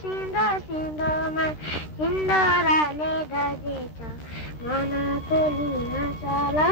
सिंधुमय सिंधुराले दजिछ मन तुलिन चला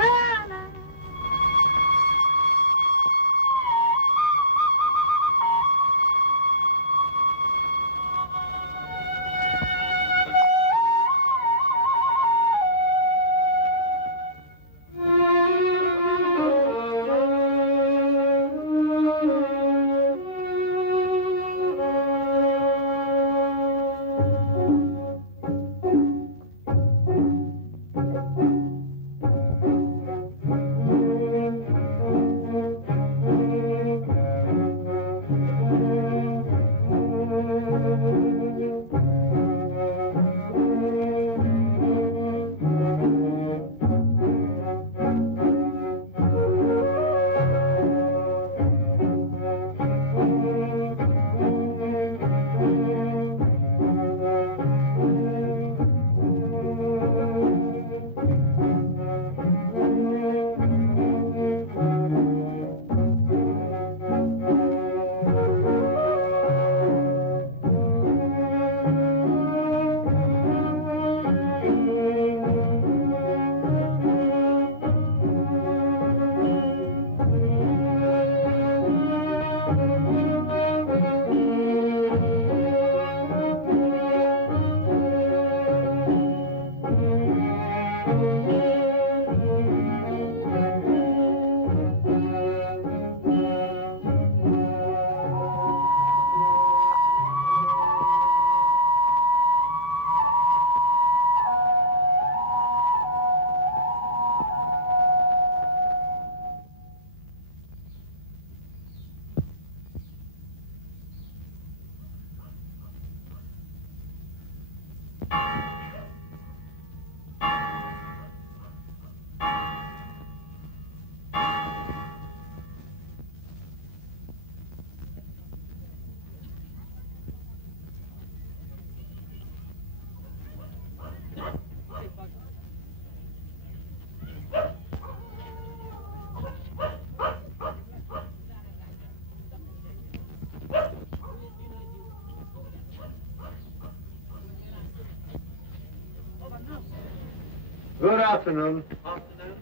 Good afternoon. Afternoon.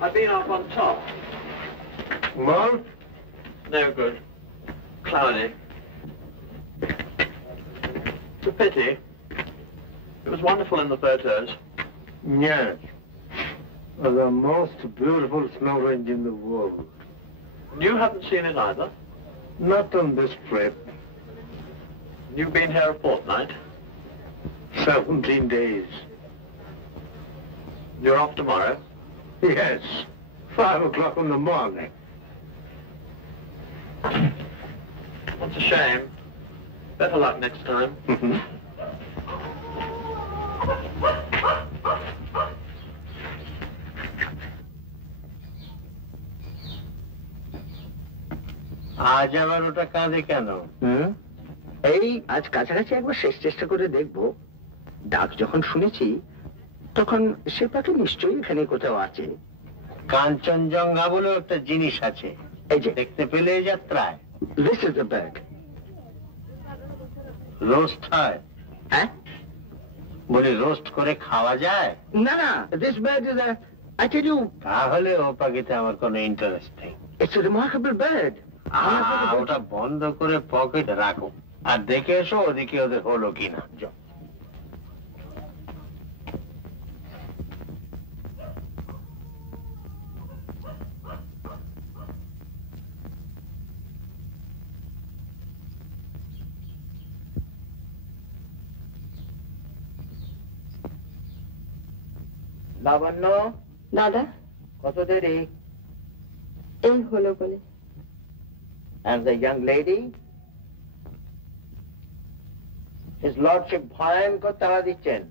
I've been up on top. Well? No good. Cloudy. It's a pity. It was wonderful in the photos. Yes. The most beautiful snow range in the world. You haven't seen it either? Not on this trip. You've been here a fortnight? 17 days. You're off tomorrow? Yes. 5 o'clock in the morning. That's a shame. Better luck next time. আজ আবার ওটা কাঁদে কেন? এই আজ কাছাকাছি একবার শেষ চেষ্টা করে দেখবো। ডাক যখন শুনেছি তখন সে পাখি নিশ্চয়ই এখানে কোথাও আছে। কাঞ্চনজঙ্ঘা বলে একটা জিনিস আছে, এই যে দেখতে পেলে এই যাত্রায়। This is the bird. Roast হয়? হ্যাঁ, বলি রোস্ট করে খাওয়া যায়? না না, this bird is a, I tell you, তাহলে ও পাখিতে আমার কোনো ইন্টারেস্ট নেই। it's a remarkable bird. ওটা বন্ধ করে পকেটে রাখো আর দেখে এসো ওদিকে ওদের হলো কিনা। লাবণ্য, দাদা, কত দেরি? এই হলো বলে। And the young lady? His lordship ভয়ঙ্কর তাড়া দিচ্ছেন।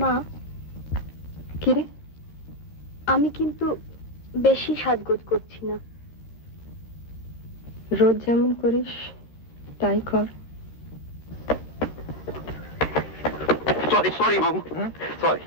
মা, কিরে, আমি কিন্তু বেশি সাজগোজ করছি না। রোজ যেমন করিস তাই কর। Sorry, Mamu. Sorry.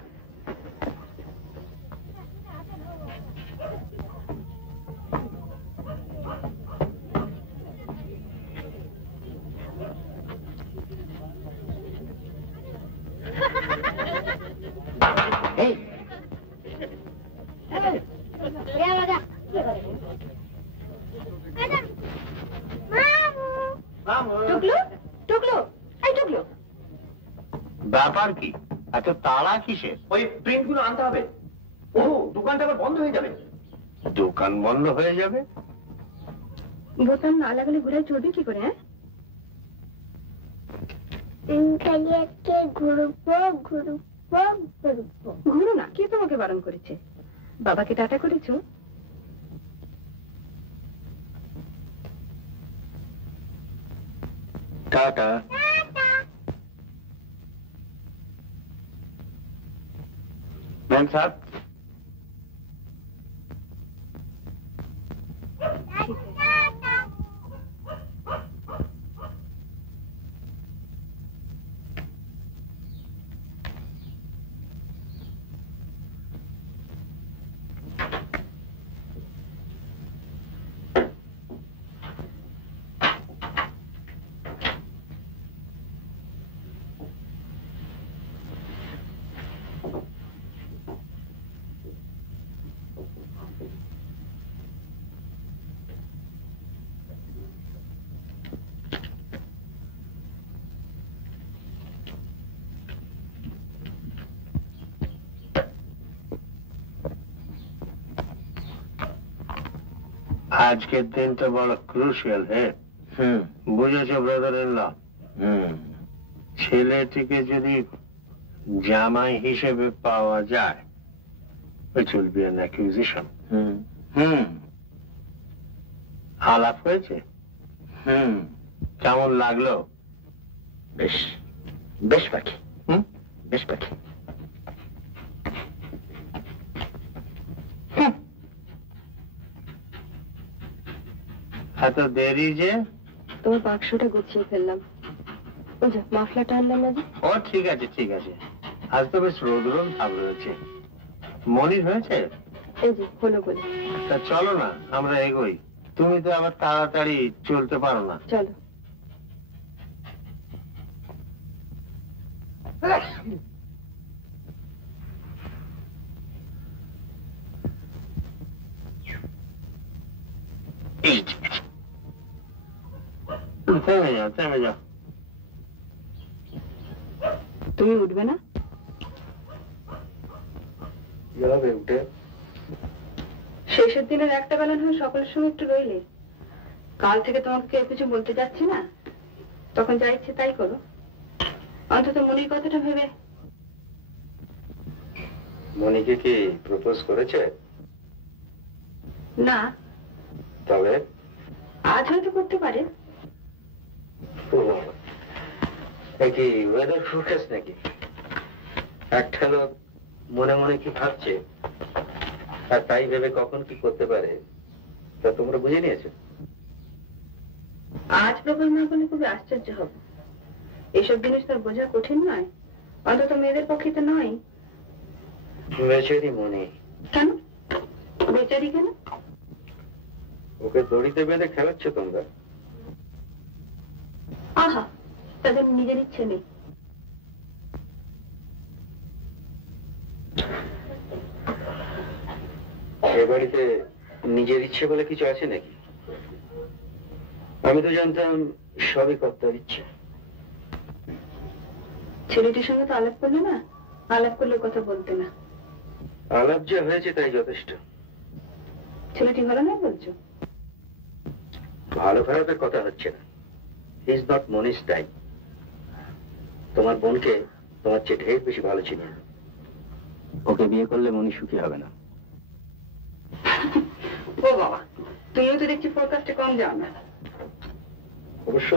ব্যাপার কি? এত তাড়া কিসের? ওই প্রিন্টগুলো আনতে হবে। ও দোকানটা আবার বন্ধ হয়ে যাবে। দোকান বন্ধ হয়ে যাবে? বোতাম না লাগালে ঘোড়ায় চড়বে কি করে? হ্যাঁ, খালি আজকে ঘুরবো ঘুরবো ঘুরবো। ঘুরো না, কে তোমাকে বারণ করেছে? বাবাকে টাটা করেছো? টাটা। ম্যাম সাহেব, আজকের দিনটা বড় ক্রুশিয়াল। হ্যাঁ, বুঝেছো ব্রাদার ইন ল? ছেলেটিকে যদি জামাই হিসেবে পাওয়া যায়, which will be an accusation. আলাপ হয়েছে? কেমন লাগলো? বেশ বেশ পাখি। বেশ পাখি। এত দেরি যে? তোমার বাক্সটা গুছিয়ে ফেললাম। ওই যে মাফলাটা আনলাম না যে। ও ঠিক আছে ঠিক আছে, আজ তো বেশ রোদ রোদ ভাব রয়েছে। মনির হয়েছে? এই যে হলো বলে। তা চলো না আমরা এগোই, তুমি তো আবার তাড়াতাড়ি চলতে পারো না। চলো। থেমে যাও থেমে যাও। তুমি উঠবে না? যাবে উঠে। শেষের দিনের একটা বেলা নয় সকলের সঙ্গে একটু রইলে। কাল থেকে তোমাকে কেউ কিছু বলতে যাচ্ছে না, তখন যা ইচ্ছে তাই করো। অন্তত মনির কথাটা ভেবে। মনিকে কি প্রপোজ করেছে? না, তবে আজ হয়তো করতে পারে। কি ওয়েদার ফোরকাস্ট নাকি? একটা লোক মনে মনে কি ভাবছে আর তাই ভেবে কখন কি করতে পারে তা তোমরা বুঝে নিয়েছো? আজ প্রপোজ না করলে খুবই আশ্চর্য হব। এইসব জিনিস তার বোঝা কঠিন নয়, অন্তত মেয়েদের পক্ষে তো নয়। বেচারি মনি। কেন বেচারি? কেন? ওকে দড়িতে বেঁধে খেলাচ্ছ তোমরা। আহা, তাদের নিজের ইচ্ছে নেই। এ বাড়িতে নিজের ইচ্ছে বলে কিছু আছে নাকি? আমি তো জানতাম সবই কর্তার ইচ্ছে। ছেলেটির সঙ্গে তো আলাপ করলে না, আলাপ করলে কথা বলতে না। আলাপ যা হয়েছে তাই যথেষ্ট। ছেলেটি ভালো নয় বলছো? ভালো খারাপের কথা হচ্ছে না। He is not Monish type. তোমার বোনকে তোমার চেয়ে ঢের বেশি ভালো চিনি। ওকে বিয়ে করলে মনি সুখী হবে না। ও বাবা, তুমিও তো দেখছি ফোরকাস্টে কম যাও না। অবশ্য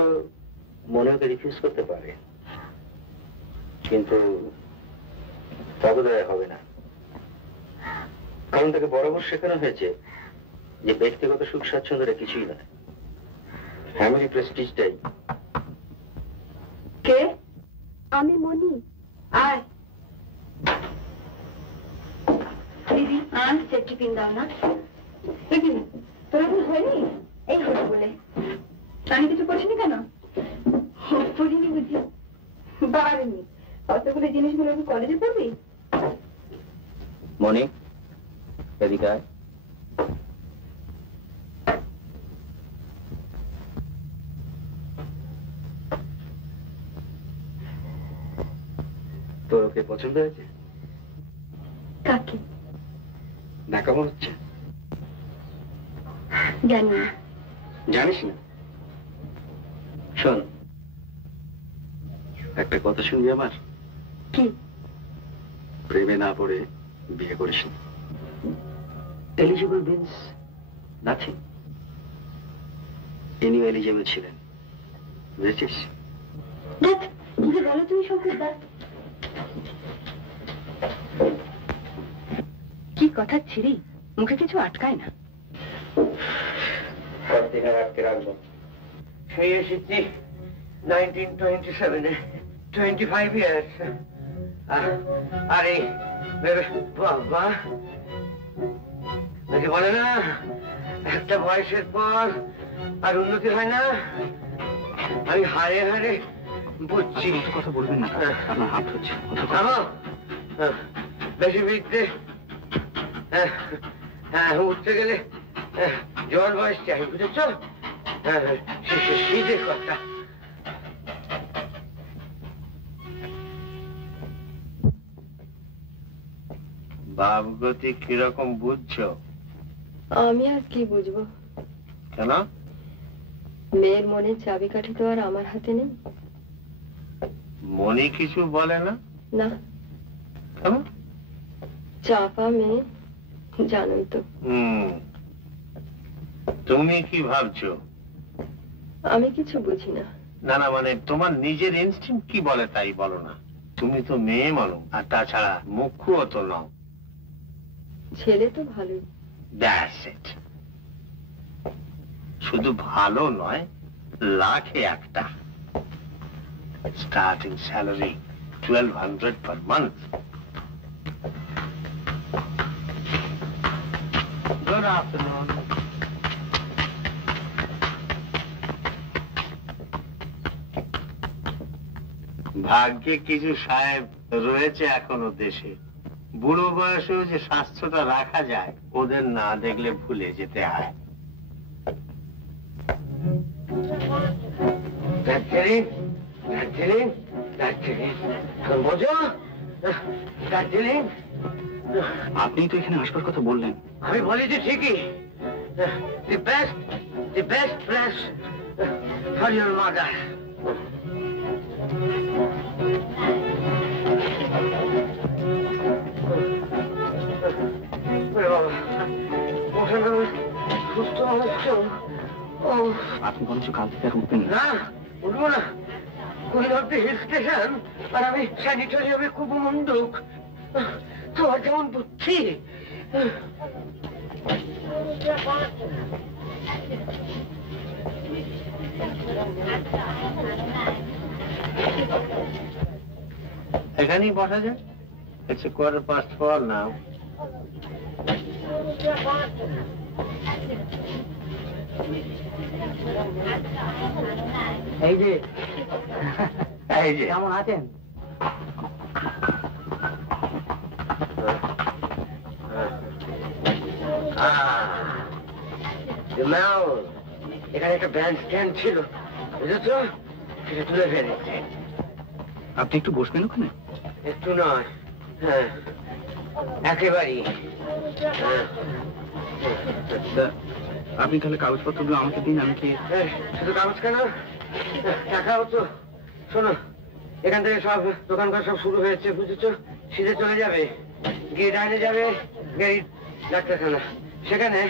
মনে ওকে রিফিউজ করতে পারে, কিন্তু তা বোধহয় হবে না। কারণ তাকে বরাবর শেখানো হয়েছে যে ব্যক্তিগত সুখ স্বাচ্ছন্দ্যটা কিছুই নয়, ফ্যামিলি প্রেস্টিজটাই। কে? আমি মনি। আয় দিদি, আয় সেফটি পিন দাও না। তোর এখন হয়নি? এই হলো বলে। আমি কিছু করছিনি কেন? পড়িনি বুঝি? বাড়িনি। অতগুলো জিনিসগুলো কি কলেজে পড়বি? মনি এদিকে আয়। তোর ওকে পছন্দ হয়েছে? কাকে? না কেমন হচ্ছে জানি না। জানিস না? শোন, একটা কথা শুনবি আমার? কি? প্রেমে না পড়ে বিয়ে করিস না। Eligible means nothing. ইনিও এলিজিবল ছিলেন, বুঝেছিস? দেখ কি যে বলো তুমি শঙ্কর দা। কি কথা ছিরি, মুখে কিছু আটকায় না। আটকে রাখবো। সেই এসেছি 1927-এ, 25 years। আরে বাবা, বলে না একটা বয়সের পর আর উন্নতি হয় না। আমি হারে হারে বুঝছি। কথা বলবেন না, আপনার হাত হচ্ছে। বেশি বিদ্যে উঠতে গেলে জোয়ার বয়স চাই, বুঝেছ? শীতের কথা। ভাবগতি কিরকম বুঝছো? আমি আর কি বুঝবো? কেন? মেয়ের মনের চাবিকাঠি তো আর আমার হাতে নেই। মনি কিছু বলে না? না। কেন? চাপা মেয়ে, জানোই তো। তুমি কি ভাবছো? আমি কিছু বুঝি না। না না, মানে তোমার নিজের ইনস্টিংক্ট কি বলে তাই বলো না। তুমি তো মেয়ে মানুষ, আর তাছাড়া মুখ্যও তো নাও। ছেলে তো ভালোই। That's it. শুধু ভালো নয়, লাখে একটা। Starting salary 1200 per month. Good afternoon. ভাগ্যে কিছু সাহেব রয়েছে এখনো দেশে। বুড়ো বয়সেও যে স্বাস্থ্যটা রাখা যায়, ওদের না দেখলে ভুলে যেতে হয়। দার্জিলিং, দার্জিলিং, দার্জিলিং, বোঝো? দার্জিলিং। আপনি তো এখানে আসবার কথা বললেন। আমি বলেছি ঠিকই। The best place for your mother. আপনি বলছো কাল থেকে আর উঠবেন না? উঠবো না। কুড়িঘরতে হিল স্টেশন, আর আমি স্যানিটোরিয়ামে খুব মন্দুক। তোমার কেমন বুদ্ধি? এখানেই বসা যায়। It's a 4:15 now. এই যে কেমন আছেন? এখানে একটা ব্যান্ড স্ট্যান্ড ছিল, বুঝেছ? সেটা তুলে ফেলেছে। আপনি একটু বসবেন ওখানে? একটু নয়, হ্যাঁ, একেবারেই। আপনি তাহলে কাগজপত্রগুলো আমাকে দিন, আমি কি? শুধু কাগজ কেন, টাকাও তো। শোনো, এখান থেকে সব দোকানঘর সব শুরু হয়েছে, বুঝেছো? সিধে চলে যাবে, গিয়ে ডাইনে যাবে গাড়ি ডাক্তারখানা, সেখানে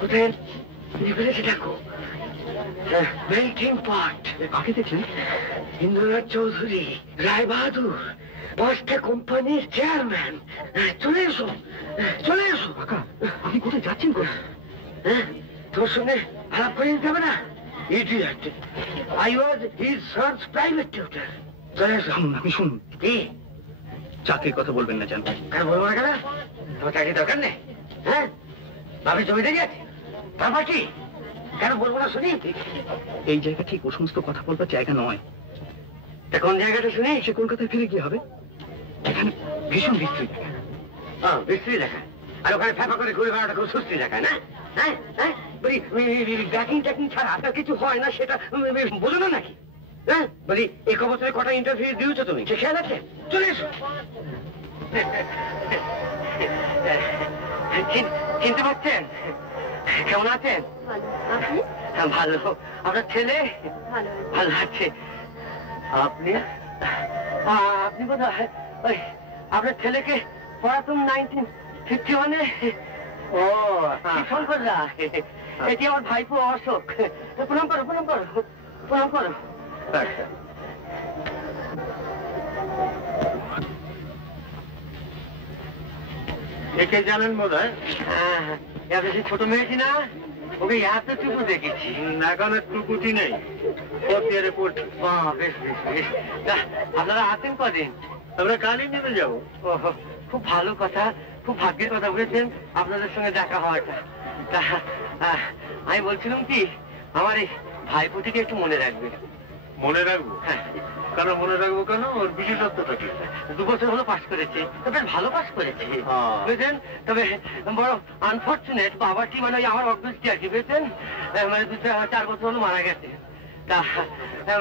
কোথায় ফেলেছে দেখো, মেল্টিং পট। কাকে দেখলেন? ইন্দ্রনাথ চৌধুরী, রায় বাহাদুর, 5টা কোম্পানির চেয়ারম্যান। চলে এসো, চলে এসো। কাকা, আপনি কোথায় যাচ্ছেন? তোর সঙ্গে আলাপ করে নিতে হবে না? Idiot, I was his son's private tutor. চলে এসো। আপনি শুনুন। কি? চাকরির কথা বলবেন না জান? কেন বলবো না? কেন? তোমার চাকরি দরকার নেই? হ্যাঁ, ভাবি জমিতে গেছে, তারপর কি? কেন বলবো না শুনি? এই জায়গা ঠিক ও সমস্ত কথা বলবার জায়গা নয়। কোন জায়গাটা শুনি? সে কলকাতায় ফিরে গিয়ে হবে। এখানে ভীষণ বিস্তৃত। বিশ্রী দেখায় আর ওখানে ফেফা করে ঘুরে বেড়াটা খুব সুস্থি দেখায় না হ্যাঁ হ্যাঁ বলি ব্যাকিং ট্যাকিং ছাড়া আপনার কিছু হয় না সেটা বোঝো না নাকি হ্যাঁ বলি এই বছরে কটা ইন্টারভিউ দিয়েছো তুমি সে খেয়াল আছে চলে এসো চিনতে পারছেন কেমন আছেন ভালো আপনার ছেলে ভালো আছে আপনি আপনি বোধ হয় ওই আপনার ছেলেকে পড়াতুম 1951-এ ও ফোন করলা এটি আমার ভাইপো অশোক প্রণাম করো প্রণাম করো প্রণাম করো একে জানেন বোধ হয় বেশি ছোট মেয়েছি না ওকে এতটুকু দেখেছি এখন টুকুটি নেই পড়তে পড়ছি বেশ বেশ বেশ আপনারা আছেন কদিন আমরা কালই নেমে যাবো খুব ভালো কথা খুব ভাগ্যের কথা বলেছেন আপনাদের সঙ্গে দেখা হওয়াটা তা আমি বলছিলাম কি আমার এই ভাইপোটিকে একটু মনে রাখবে মনে রাখবো হ্যাঁ কেন মনে রাখবো কেন ওর বিশেষত্বটা কি 2 বছর হলো পাশ করেছে তবে ভালো পাশ করেছে বুঝলেন তবে বড় আনফর্চুনেট বাবাটি মানে আমার অভ্যেসটি আর কি বুঝলেন মানে 2-4 বছর হলো মারা গেছে তা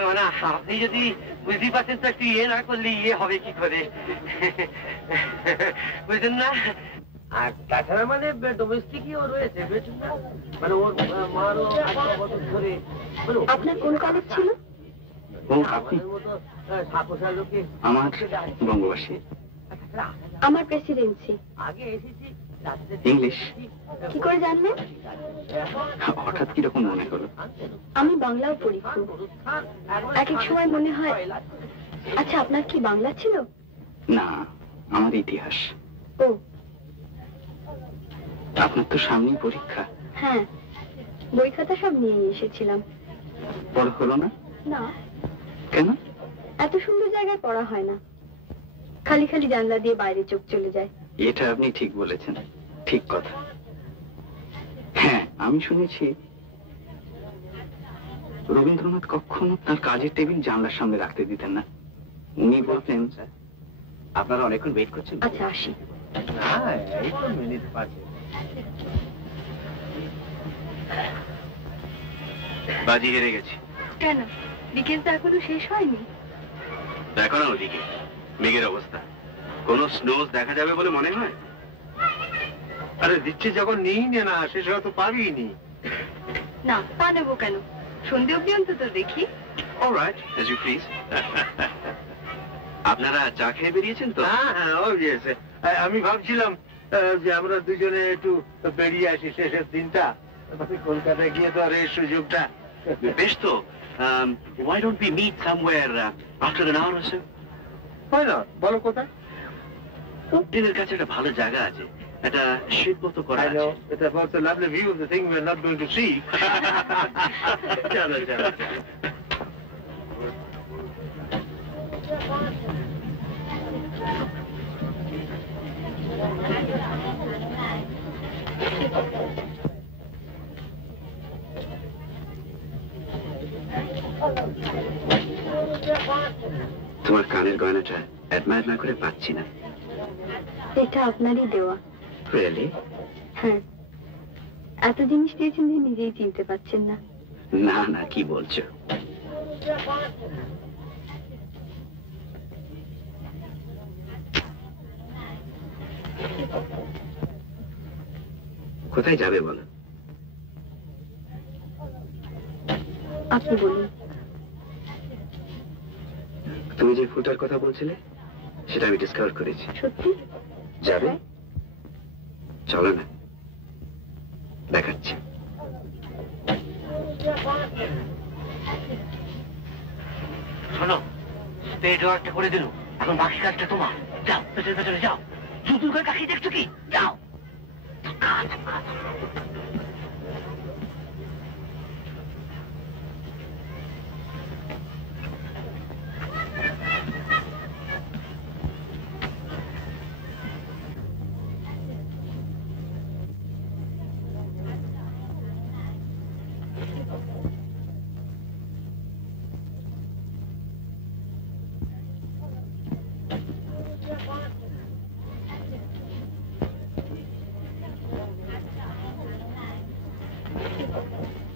মানে আপনি যদি বুঝতেই পারছেন তো একটু ইয়ে না করলে ইয়ে হবে কি করে বুঝলেন না আর তাছাড়া মানে ডোমেস্টিকও রয়েছে বুঝলেন না মানে ওর মারও 8 বছর ধরে আপনার কোন কলেজ ছিল? আমার বঙ্গবাসী আমার প্রেসিডেন্সি। আগে এসেছি ইংলিশ কি করে জানলেন? হঠাৎ কিরকম মনে হলো? আমি বাংলাও পড়ি খুব। এক এক সময় মনে হয়। আচ্ছা, আপনার কি বাংলা ছিল? না, আমার ইতিহাস। ও, আপনার তো সামনেই পরীক্ষা। হ্যাঁ, বই খাতা সব নিয়ে এসেছিলাম। পড়া হলো না? না। কেন? এত সুন্দর জায়গায় পড়া হয় না, খালি খালি জানলা দিয়ে বাইরে চোখ চলে যায়। এটা আপনি ঠিক বলেছেন, ঠিক কথা। হ্যাঁ, আমি শুনেছি রবীন্দ্রনাথ কখনো তার কাজের টেবিল জানলার সামনে রাখতে দিতেন না। উনি বলতেন, আপনারা অনেকক্ষণ ওয়েট করছেন। আচ্ছা, আসি। এই তো মিনিট 5 বাজি হেরে গেছি। কেন? বিকেল তো এখনো শেষ হয়নি। দেখো না ওদিকে মেঘের অবস্থা, কোন স্নোজ দেখা যাবে বলে মনে হয়? আরে দিচ্ছে যখন নিই না, শেষ হয়তো পাবি নি। না, তা নেবো কেন? সন্ধে অব্দি অন্তত দেখি। Alright, as you please. আপনারা চা খেয়ে বেরিয়েছেন তো? হ্যাঁ হ্যাঁ, অবভিয়াসলি। আমি ভাবছিলাম যে আমরা দুজনে একটু বেরিয়ে আসি শেষের দিনটা, কলকাতায় গিয়ে তো আর এই সুযোগটা। বেশ তো, why don't we meet somewhere after an hour or so? হয় না, বলো কোথায়? হোটেলের কাছে একটা ভালো জায়গা আছে, একটা শীত মতো করা আছে। It's about the lovely view of the thing we're not going to see. চলো চলো। তোমার কানের গয়নাটা অ্যাডমায়ার না করে পাচ্ছি না। এটা আপনারই দেওয়া। রিয়েলি? হ্যাঁ, এত জিনিস দিয়েছেন যে নিজেই চিনতে পারছেন না। না না, কি বলছো? কোথায় যাবে বলো? আপনি বলুন। তুমি যে ফুটার কথা বলছিলে সেটা আমি ডিসকভার করেছি। সত্যি? যাবে? চলো না, দেখাচ্ছি। শোনো, স্টেজ ওয়ার্কটা করে দিল, এখন বাকি কাজটা তোমার। যাও, পেছনে পেছনে যাও। শুধু করে কাকি দেখছো কি? যাও।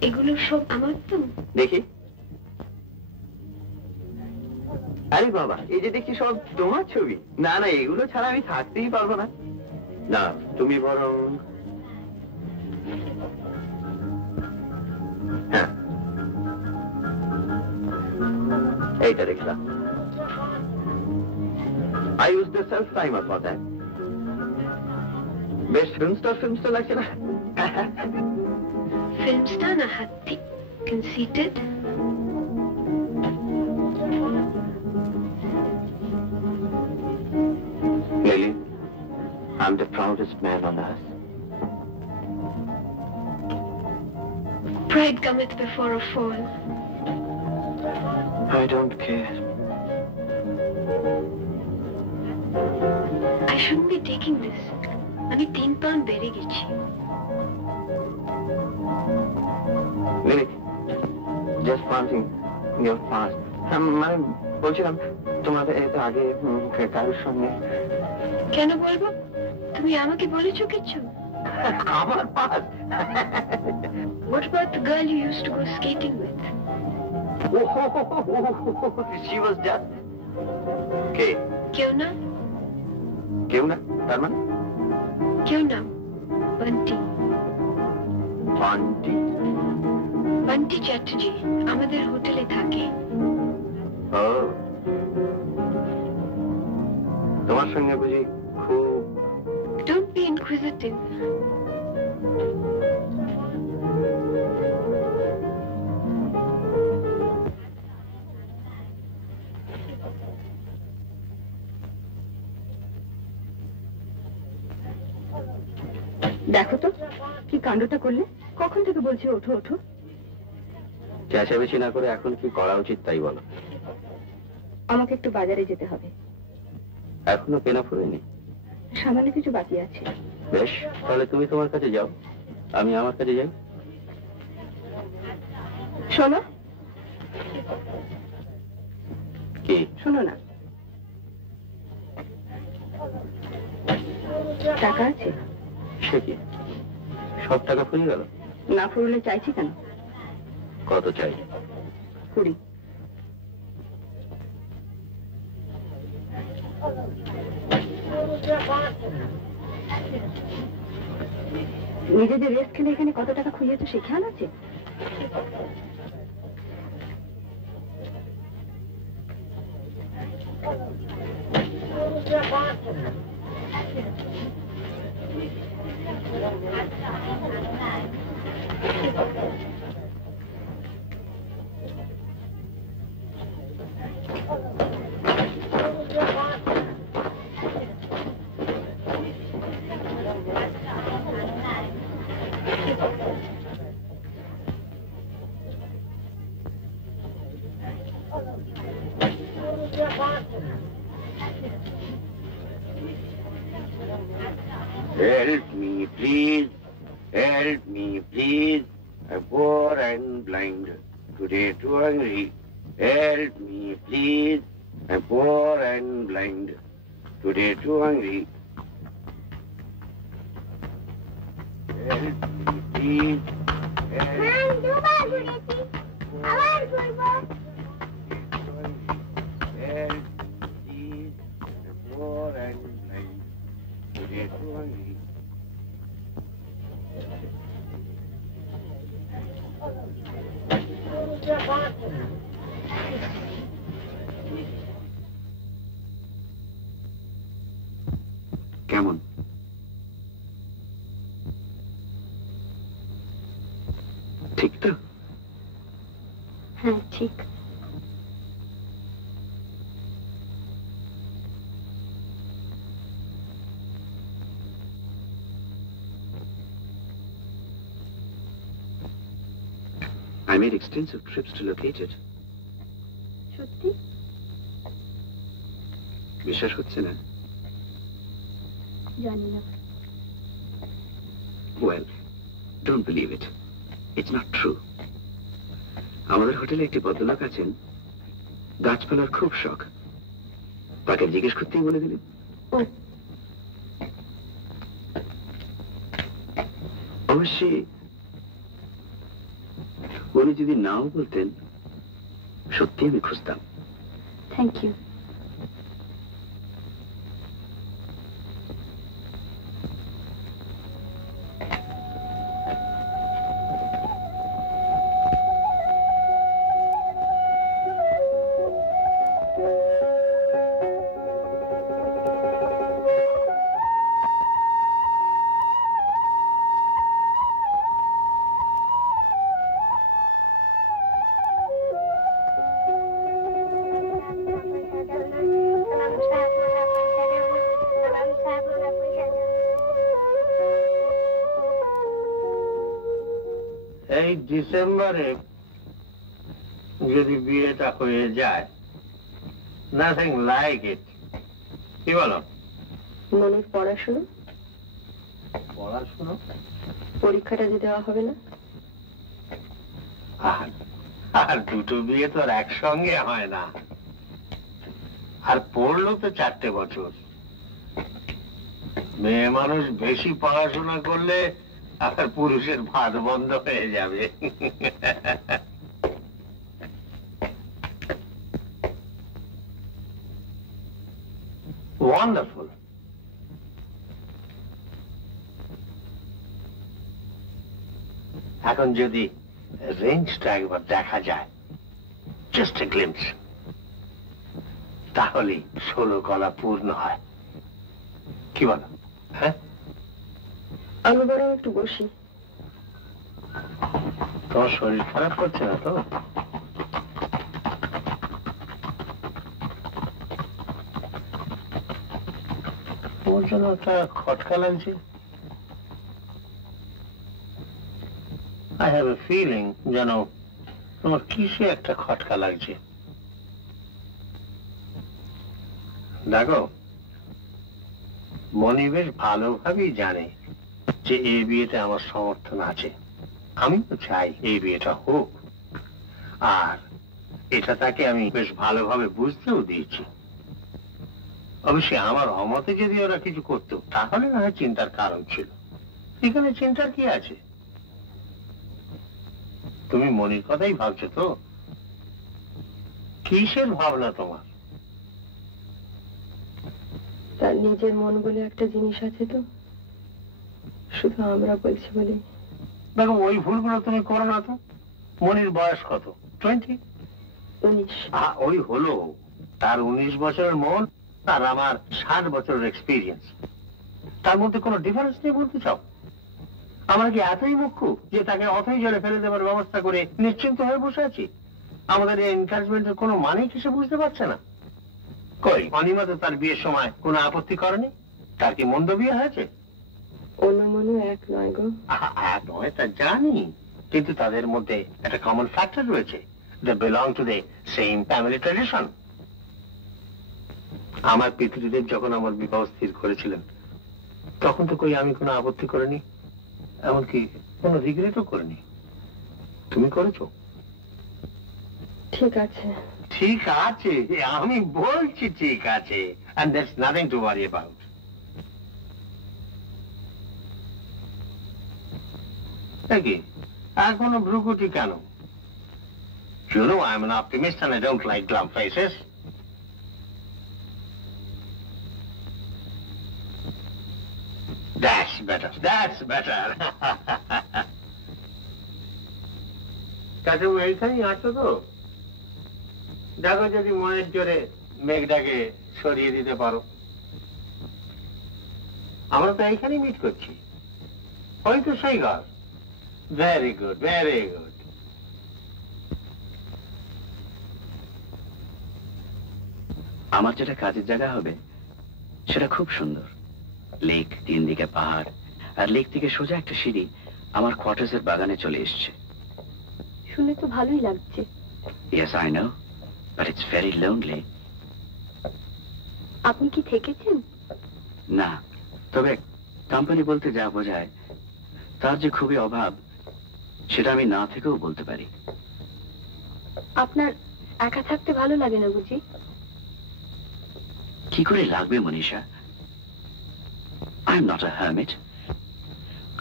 এগুলো সব আমার তো। দেখি। আরে বাবা, এই যে দেখছি সব তোমার ছবি। না না, এগুলো ছাড়া আমি থাকতেই পারবো না। না, তুমি বরং হ্যাঁ এইটা দেখলাম। I use the self timer for that. বেশ ফিল্ম স্টার লাগছে না? ফিল্ম স্টার না হাতি, conceited. Lily, I'm the proudest man on earth. Pride cometh before a fall. I don't care. I shouldn't be taking this. আমি 3 pound বেড়ে গেছি। Lily, just one thing, you're fast. মানে বলছিলাম, তোমার এতে আগে কারোর সঙ্গে। কেন বলবো? তুমি আমাকে বলেছো কিছু? আমার pass. What about the girl you used to go skating with? She was just. কে? কেউ না? কেউ না? তার মানে? কেউ না, বান্টি। বান্টি? বান্টি চ্যাটার্জি আমাদের হোটেলে থাকে। ও, তোমার সঙ্গে বুঝি খুব। Don't be inquisitive. দেখো তো কি কাণ্ডটা করলে। কখন থেকে বলছি ওঠো ওঠো। চেঁচামেচি না করে এখন কি করা উচিত তাই বলো। আমাকে একটু বাজারে যেতে হবে। এখনো পেনা ফুরেনি? সামান্য কিছু বাকি আছে। বেশ, তাহলে তুমি তোমার কাছে যাও, আমি আমার কাছে যাই। শোনো। কি? শোনো না। টাকা আছে? সে কি, সব টাকা ফুরিয়ে গেল? না ফুরলে চাইছি কেন? কত চাই? 20। নিজেদের রেস্ট খেলে এখানে কত টাকা খুঁজেছো সে খেয়াল আছে? Help me, please. Help me, please. I'm poor and blind. Today too hungry. Help me, please. I'm poor and blind. Today too hungry. Help me, please. Help, please. I'm poor and blind. Today too hungry. কেমন? ঠিক তো? হ্যাঁ ঠিক। I made extensive trips to locate it. সত্যি? বিশ্বাস হচ্ছে না? জানি না। Well, don't believe it. It's not true. আমাদের হোটেলে একটি ভদ্রলোক আছেন, গাছপালার খুব শখ। তাকে জিজ্ঞেস করতেই বলে দিলেন। অবশ্যই উনি যদি নাও বলতেন সত্যি আমি খুঁজতাম। Thank you. এই ডিসেম্বরে যদি বিয়েটা হয়ে যায়, নাথিং লাইক ইট। কি বলো? মনের পড়াশুনো পড়াশুনো পরীক্ষাটা যে দেওয়া হবে না। আর দুটো বিয়ে তো আর একসঙ্গে হয় না। আর পড়লো তো 4টে বছর। মেয়ে মানুষ বেশি পড়াশোনা করলে আর পুরুষের ভাত বন্ধ হয়ে যাবে। ওয়ান্ডারফুল। এখন যদি রেঞ্জটা একবার দেখা যায়, জাস্ট এ গ্লিম্পস, তাহলে 16 গলা পূর্ণ হয়। কি বলো? হ্যাঁ, আমি বরং একটু বসি। তোমার শরীর খারাপ করছে না তো? ওর জন্য একটা খটকা লাগছে। I have a feeling যেন তোমার কিসে একটা খটকা লাগছে। দেখো, মনি বেশ ভালোভাবেই জানে যে এই বিয়েতে আমার সমর্থন আছে। আমি তো চাই এই বিয়েটা হোক, আর এটা তাকে আমি বেশ ভালোভাবে বুঝতেও দিয়েছি। অবশ্যই আমার অমতে যদি ওরা কিছু করতো তাহলে না হয় চিন্তার কারণ ছিল। এখানে চিন্তার কি আছে? তুমি মনির কথাই ভাবছো তো? কিসের ভাবনা তোমার? তার নিজের মন বলে একটা জিনিস আছে তো, শুধু আমরা বলছি বলে। দেখো, ওই ভুলগুলো তুমি করো না তো। মনির বয়স কত? 20? 19। ওই হলো, তার 19 বছরের মন আর আমার 60 বছরের এক্সপিরিয়েন্স। তার মধ্যে কোনো ডিফারেন্স নেই বলতে চাও? আমরা কি এতই মুখ্য যে তাকে অথই জলে ফেলে দেওয়ার ব্যবস্থা করে নিশ্চিন্ত হয়ে বসে আছি? আমাদের এই এনকারেজমেন্টের কোনো মানেই কি সে বুঝতে পারছে না? কই, অনিমা তো তার বিয়ের সময় কোনো আপত্তি করেনি। তার কি মন্দ বিয়ে হয়েছে? অনুমনও এক নয় গো। এক নয় তা জানি, কিন্তু তাদের মধ্যে একটা কমন ফ্যাক্টর রয়েছে। They belong to the same family tradition. আমার পিতৃদেব যখন আমার বিবাহ স্থির করেছিলেন তখন তো কই আমি কোনো আপত্তি করিনি, এমনকি কোনো রিগ্রেটও করিনি। তুমি করেছো? ঠিক আছে। ঠিক আছে, আমি বলছি ঠিক আছে, and there's nothing to worry about. কি এখনো ভ্রুকুটি কেন? You know I'm an optimist and I don't like glum faces. That's better, that's better. কাছে এইখানেই আছো তো? দেখো যদি মনের জোরে মেঘটাকে সরিয়ে দিতে পারো। আমরা তো এইখানেই মিট করছি। হয়তো সেই ঘর। Very good, very good. আমার যেটা কাজের জায়গা হবে সেটা খুব সুন্দর। লেক, 3 দিকে পাহাড়, আর লেক থেকে সোজা একটা সিঁড়ি আমার কোয়ার্টার্সের বাগানে চলে এসছে। শুনে তো ভালোই লাগছে। Yes, I know, but it's very lonely. আপনি কি থেকেছেন? না, তবে কোম্পানি বলতে যা বোঝায় তার যে খুবই অভাব সেটা আমি না থেকেও বলতে পারি। আপনার একা থাকতে ভালো লাগে না বুঝি? কি করে লাগবে Manisha? I'm not a hermit.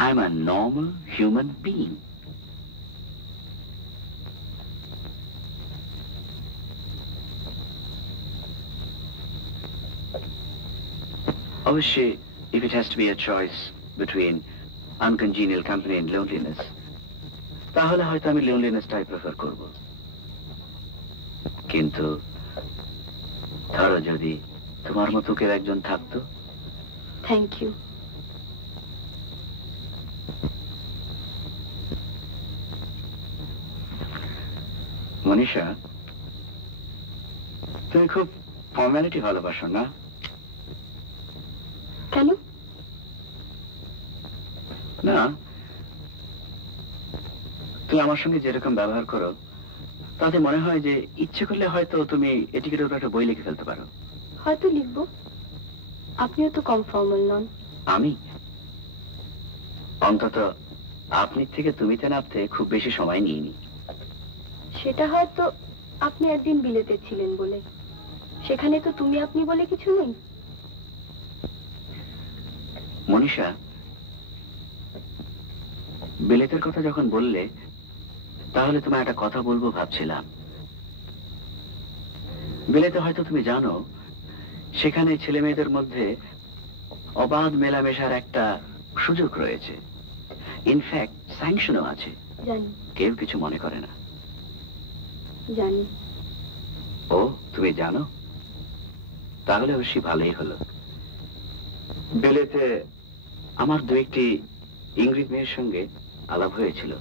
I'm a normal human being. অবশ্যই, if it has to be a choice between uncongenial company and loneliness, তাহলে হয়তো আমি লোনলিনেসটাই প্রেফার করব। কিন্তু ধরো যদি তোমার মতো কেউ একজন থাকতো। Thank you. মনীষা, তুমি খুব ফর্মালিটি ভালোবাসো না? কেন? না, তুমি আমার সঙ্গে যেরকম ব্যবহার করো তাতে মনে হয় যে ইচ্ছে করলে হয়তো তুমি এটিকেটের উপর একটা বই লিখে ফেলতে পারো। হয়তো লিখবো। আপনিও তো কম ফর্মাল নন। আমি অন্তত আপনি থেকে তুমিতে নামতে খুব বেশি সময় নিইনি। সেটা হয়তো আপনি একদিন বিলেতে ছিলেন বলে। সেখানে তো তুমি আপনি বলে কিছু নেই। মনীষা, বিলেতের কথা যখন বললে তাহলে তোমায় একটা কথা বলবো ভাবছিলাম। বিলেতে হয়তো তুমি জানো সেখানে ছেলে মেয়েদের মধ্যে অবাধ মেলামেশার একটা সুযোগ রয়েছে। ইনফ্যাক্ট স্যাংশনও আছে। জানি। কেউ কিছু মনে করে না। জানি। ও, তুমি জানো? তাহলে অবশ্যই ভালোই হলো। বিলেতে আমার দু একটি ইংরেজ মেয়ের সঙ্গে আলাপ হয়েছিল।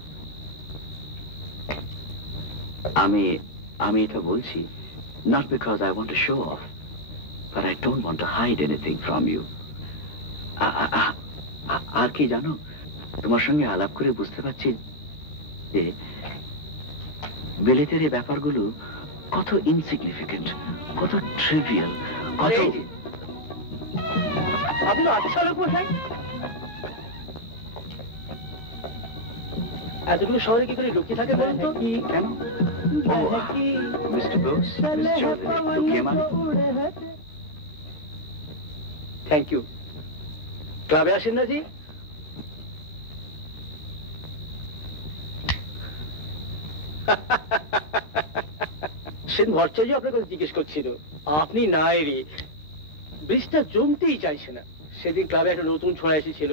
আমি এটা বলছি not because I want to show off, but I don't want to hide anything from you. আর কি জানো, তোমার সঙ্গে আলাপ করে বুঝতে পারছি যে বিলেতের এই ব্যাপারগুলো কত ইনসিগনিফিকেন্ট, কত ট্রিভিয়াল, কত। আপনি আচ্ছা লোক বসাই এতটুকু শহরে কি করে লুকিয়ে থাকে বলুন তো? কেন? মিস্টার ব্রুকস, লুকিয়ে মানে? Thank you. ক্লাবে আসেন না জি? সেদিন ভট্টাচার্য আপনার কথা জিজ্ঞেস করছিল, আপনি নাই রে। ব্রিজটা জমতেই চাইছে না। সেদিন ক্লাবে একটা নতুন ছোঁয়া এসেছিল,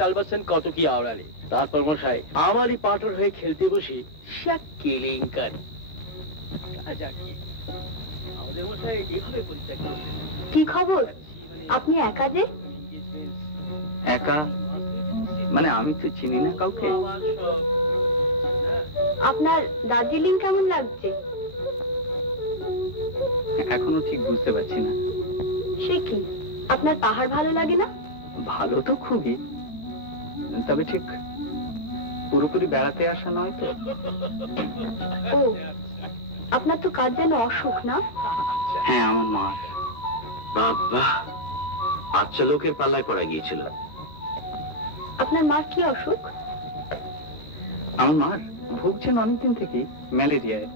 টালবাসন কত কি আওড়ালে। তারপর মশাই আমারই পাটর হয়ে খেলতে বসে সে কেলেঙ্কারি। আমাদের মশাই এভাবে পরিত্যাগ করলেন। কি খবর? আপনি একা যে? একা মানে আমি তো চিনি না কাউকে। আপনার দার্জিলিং কেমন লাগছে? এখনো ঠিক বুঝতে পারছি না। সে কি, আপনার পাহাড় ভালো লাগে না? ভালো তো খুবই, তবে ঠিক পুরোপুরি বেড়াতে আসা নয় তো। ও, আপনার তো কাজ যেন অসুখ না? হ্যাঁ, আমার মা। বাবা, আচ্ছা লোকের পাল্লায় পড়া গিয়েছিল। আপনার মার কি অসুখ? আমার মার ভুগছেন অনেকদিন থেকে ম্যালেরিয়ায়,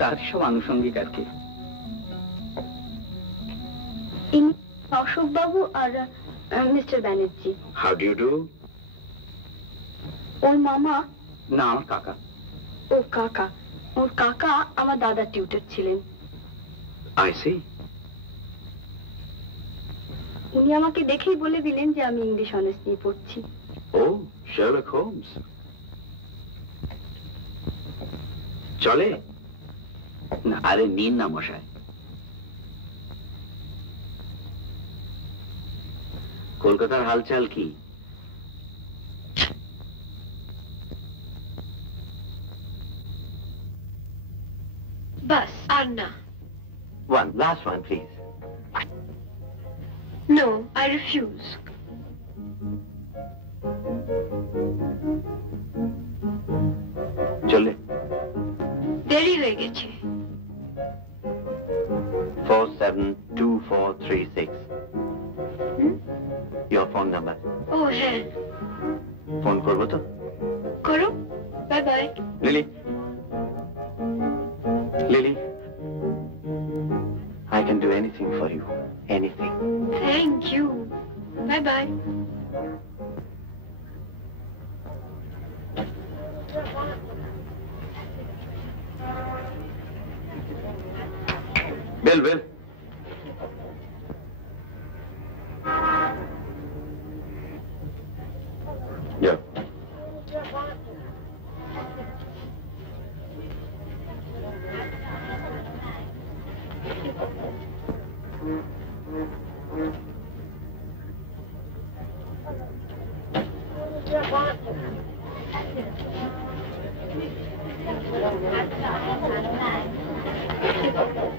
তার সব আনুষঙ্গিক আর কি। অশোক বাবু আর mister Banerjee. How do you do? ওর মামা? না, আমার কাকা। ও কাকা। ওর কাকা আমার দাদার টিউটর ছিলেন। I see. উনি আমাকে দেখেই বলে দিলেন যে আমি ইংলিশ অনার্স নিয়ে পড়ছি। ও, শার্লক হোমস। চলে না? আরে নিন না মশাই। কলকাতার হালচাল কি? বাস আর না। One, last one, please. No, I refuse. চলে। দেরি হয়ে গেছে। 472436. Your phone number. ও হ্যাঁ, ফোন করবো তো? করো। Bye bye. Lily, Lily, I can do anything for you. Anything. Thank you. Bye bye. বেল বেল।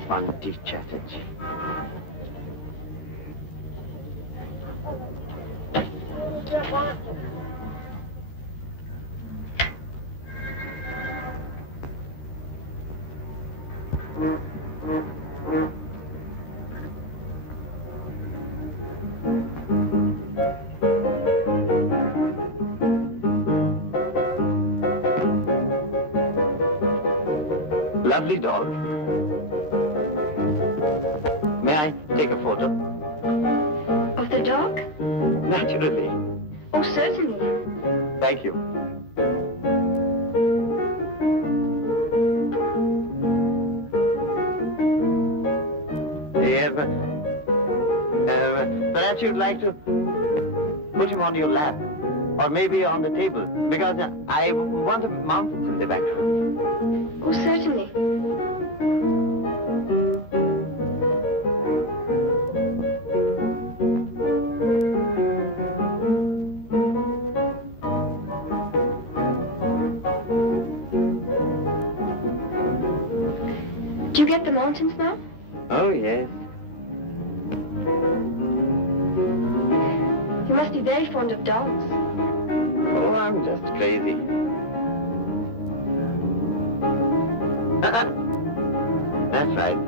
Aunty Chatterjee. Lovely dog. May I take a photo? Of the dog? Naturally. Oh, certainly. Thank you. Perhaps you'd like to put him on your lap, or maybe on the table, because I want him mounted in the back. Oh, certainly. Do you get the mountains now? Oh, yes. You must be very fond of dogs. Oh, I'm just crazy. That's right.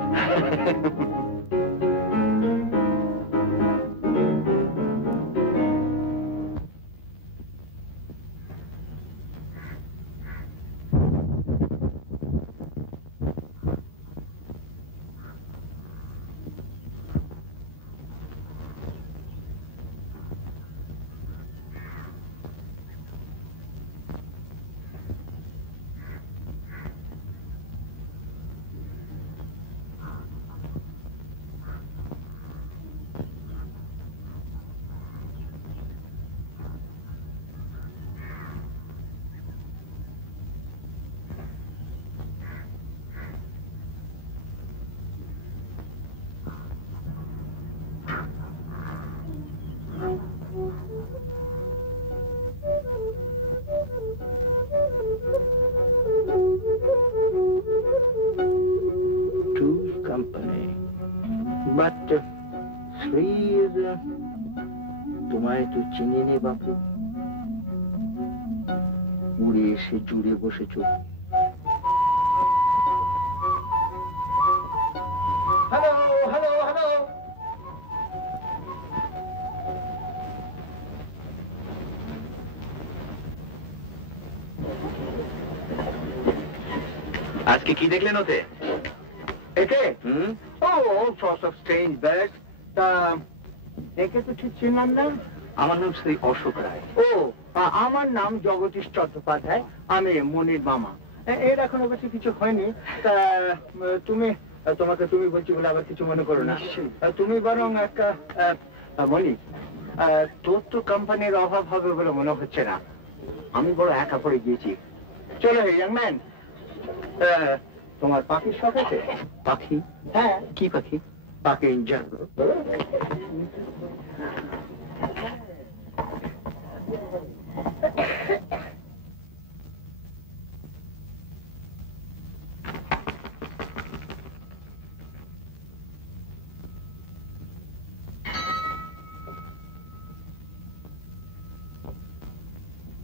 Two's company. But three is... তোমায় তো চিনি নে বাপু, উড়ে এসে জুড়ে বসেছ। Hello hello hello. আজকে কি দেখলেন ওতে? এতে? হুম? Oh, all sorts of strange birds. দেখে তো ঠিক চিনলাম না। আমার নাম শ্রী অশোক রায়। ও, আমার নাম জগদীশ চট্টোপাধ্যায়, আমি মনির মামা। এর এখন অবশ্য কিছু হয়নি। তা তোমাকে তুমি বলছি বলে আবার কিছু মনে করো না। তুমি বরং একটা মনি, তোর তো কোম্পানির অভাব হবে বলে মনে হচ্ছে না। আমি বড় একা পড়ে গিয়েছি। চলো ইয়াং ম্যান, তোমার পাখির শখ আছে? পাখি? হ্যাঁ। কি পাখি? পাখি ইঞ্জিন।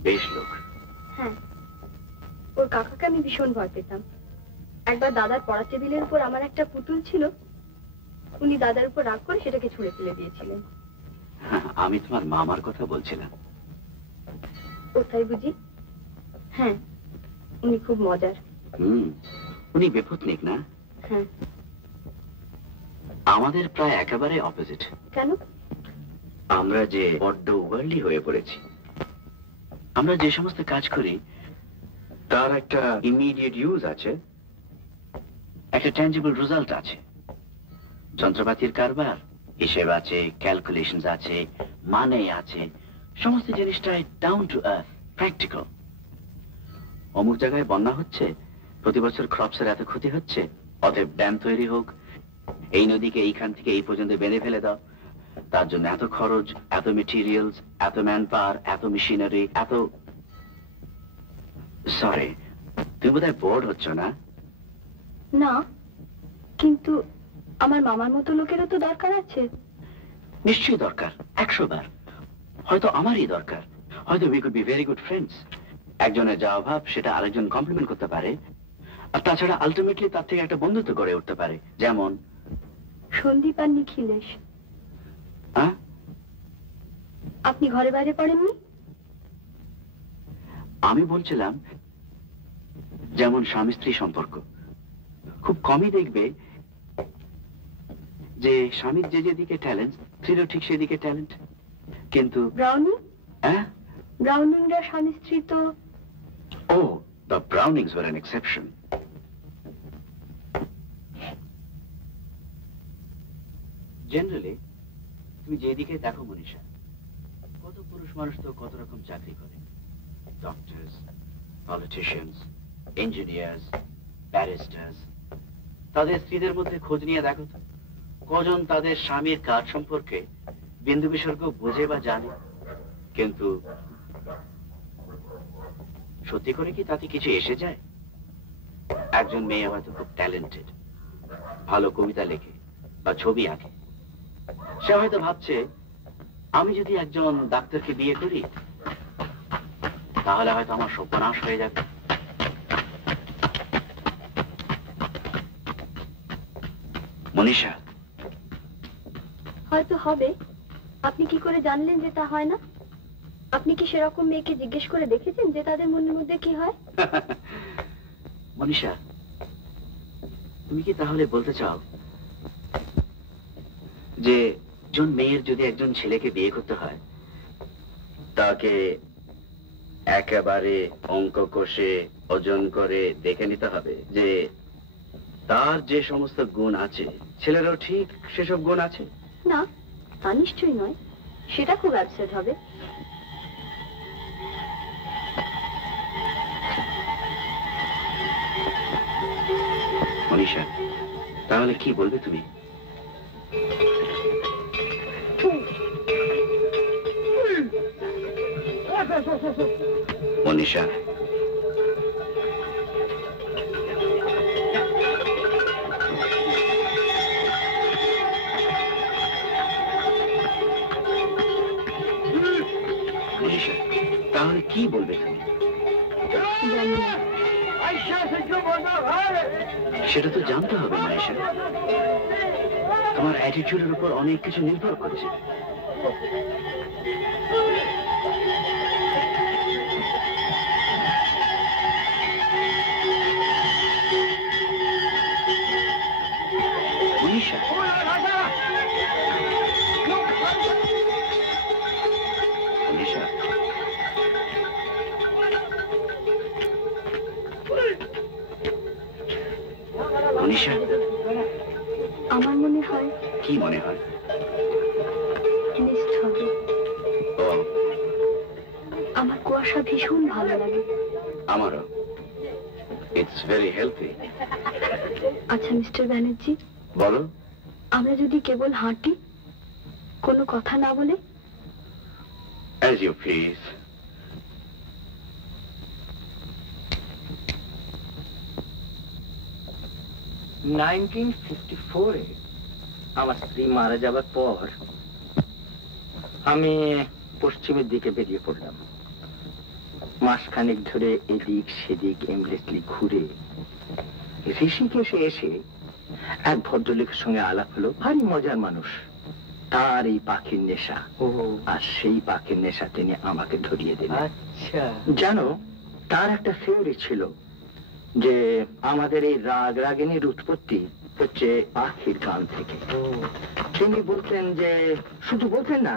বেশ লোক। হ্যাঁ, ওর কাকাকে আমি ভীষণ ভয় পেতাম। একবার দাদার পড়ার টেবিলের উপর আমার একটা পুতুল ছিল, উনি দাদার উপর রাগ করে সেটাকে ছুঁড়ে ফেলে দিয়েছিলেন। আমি তোমার মামার কথা বলছিলাম। কোথায় বুঝি? হ্যাঁ, উনি খুব মজার। উনি বেপত্নিক না? হ্যাঁ। আমাদের প্রায় একেবারে অপোজিট। কেন? আমরা যে বড্ড ওয়ার্ল্ডলি হয়ে পড়েছি। আমরা যে সমস্ত কাজ করি তার একটা ইমিডিয়েট ইউজ আছে, একটা ট্যাঞ্জিবল রেজাল্ট আছে। যন্ত্রপাতির কারবার, হিসেব আছে, ক্যালকুলেশনস আছে, মানে আছে, সমস্ত জিনিসটাই ডাউন টু আর্থ, প্র্যাকটিক্যাল। অমুক জায়গায় বন্যা হচ্ছে, প্রতি বছর ক্রপসের এত ক্ষতি হচ্ছে, অতএব ড্যাম তৈরি হোক, এই নদীকে এইখান থেকে এই পর্যন্ত বেঁধে ফেলে দাও, তার জন্য এত খরচ, এত মেটেরিয়ালস, এত ম্যান পাওয়ার, এত মেশিনারি, এত... সরি, তুমি বোধহয় বোর্ড হচ্ছ না? না, কিন্তু আমার মামার মতো লোকেরও তো দরকার আছে। নিশ্চয়ই দরকার, 100 বার। হয়তো আমারই দরকার, হয়তো we could be very good friends. একজনের যা অভাব সেটা আরেকজন কমপ্লিমেন্ট করতে পারে, আর তাছাড়া আলটিমেটলি তার থেকে একটা বন্ধুত্ব গড়ে উঠতে পারে। যেমন সন্দীপ আর নিখিলেশ। হ্যাঁ, আপনি ঘরে বাইরে পড়েননি? আমি বলছিলাম যেমন স্বামী স্ত্রী সম্পর্ক, খুব কমই দেখবে যে স্বামীর যে যেদিকে ট্যালেন্ট, স্ত্রীরও ঠিক সেদিকে ট্যালেন্ট। কিন্তু ব্রাউনিং? হ্যাঁ, ব্রাউনিংরা স্বামী স্ত্রী তো... Oh, the Brownings were an exception. Generally, তুমি যেদিকে দেখো মনীষা, কত পুরুষ মানুষ তো কত রকম চাকরি করে। Doctors, politicians, engineers, barristers. তাদের স্ত্রীদের মধ্যে খোঁজ নিয়ে দেখো তো, কজন তাদের স্বামীর কাজ সম্পর্কে বিন্দু বিসর্গ বোঝে বা জানে। কিন্তু সত্যি করে কি তাতে কিছু এসে যায়? একজন মেয়ে হয়তো খুব ট্যালেন্টেড, ভালো কবিতা লেখে বা ছবি আঁকে। সে হয়তো ভাবছে, আমি যদি একজন ডাক্তারকে বিয়ে করি তাহলে হয়তো আমার সর্বনাশ হয়ে যাবে। মনীষা, হয়তো হবে। আপনি কি করে জানলেন যে তা হয় না? আপনি কি সেরকম মেয়েকে জিজ্ঞেস করে দেখেছেন যে তাদের মনের মধ্যে কি হয়? মনীষা, তুমি কি তাহলে বলতে চাও যে একজন মেয়ের যদি একজন ছেলেকে বিয়ে করতে হয়, তাকে একেবারে অঙ্ক কষে ওজন করে দেখে নিতে হবে যে তার যে সমস্ত গুণ আছে ছেলেরও ঠিক সেসব গুণ আছে? না, তা নিশ্চয়ই নয়। সেটা খুব অ্যাবসার্ড হবে। মনীষা, তাহলে কি বলবে তুমি? মনীষা, মনীষা, তাহলে কি বলবে তুমি? জানি না। সেটা তো জানতে হবে মনীষা। তোমার অ্যাটিটিউডের উপর অনেক কিছু নির্ভর করছে। মনীষা, মনীষা, মনীষা, আমার মনে হয় কি মনে হয়? মিসড হবে। ও, আমার কুয়াশা ভীষণ ভালো লাগে। আমারও। It's very healthy. আচ্ছা মিস্টার ব্যানার্জি, বলো। আমরা যদি কেবল হাঁটি, কোনো কথা না বলে? As you please. আমার স্ত্রী মারা যাবার পর আমি পশ্চিমের দিকে বেরিয়ে পড়লাম। মাসখানেক ধরে এদিক সেদিক এমলেসলি ঘুরে ঋষিকেশে এসে এক ভদ্রলোকের সঙ্গে আলাপ হলো। ভারী মজার মানুষ। তার এই পাখির নেশা, আর সেই পাখির নেশা তিনি আমাকে ধরিয়ে দিলেন। আচ্ছা, জানো, তার একটা থিওরি ছিল যে আমাদের এই রাগ রাগিনীর উৎপত্তি হচ্ছে পাখির গান থেকে। তিনি বলতেন যে, শুধু বলতেন না,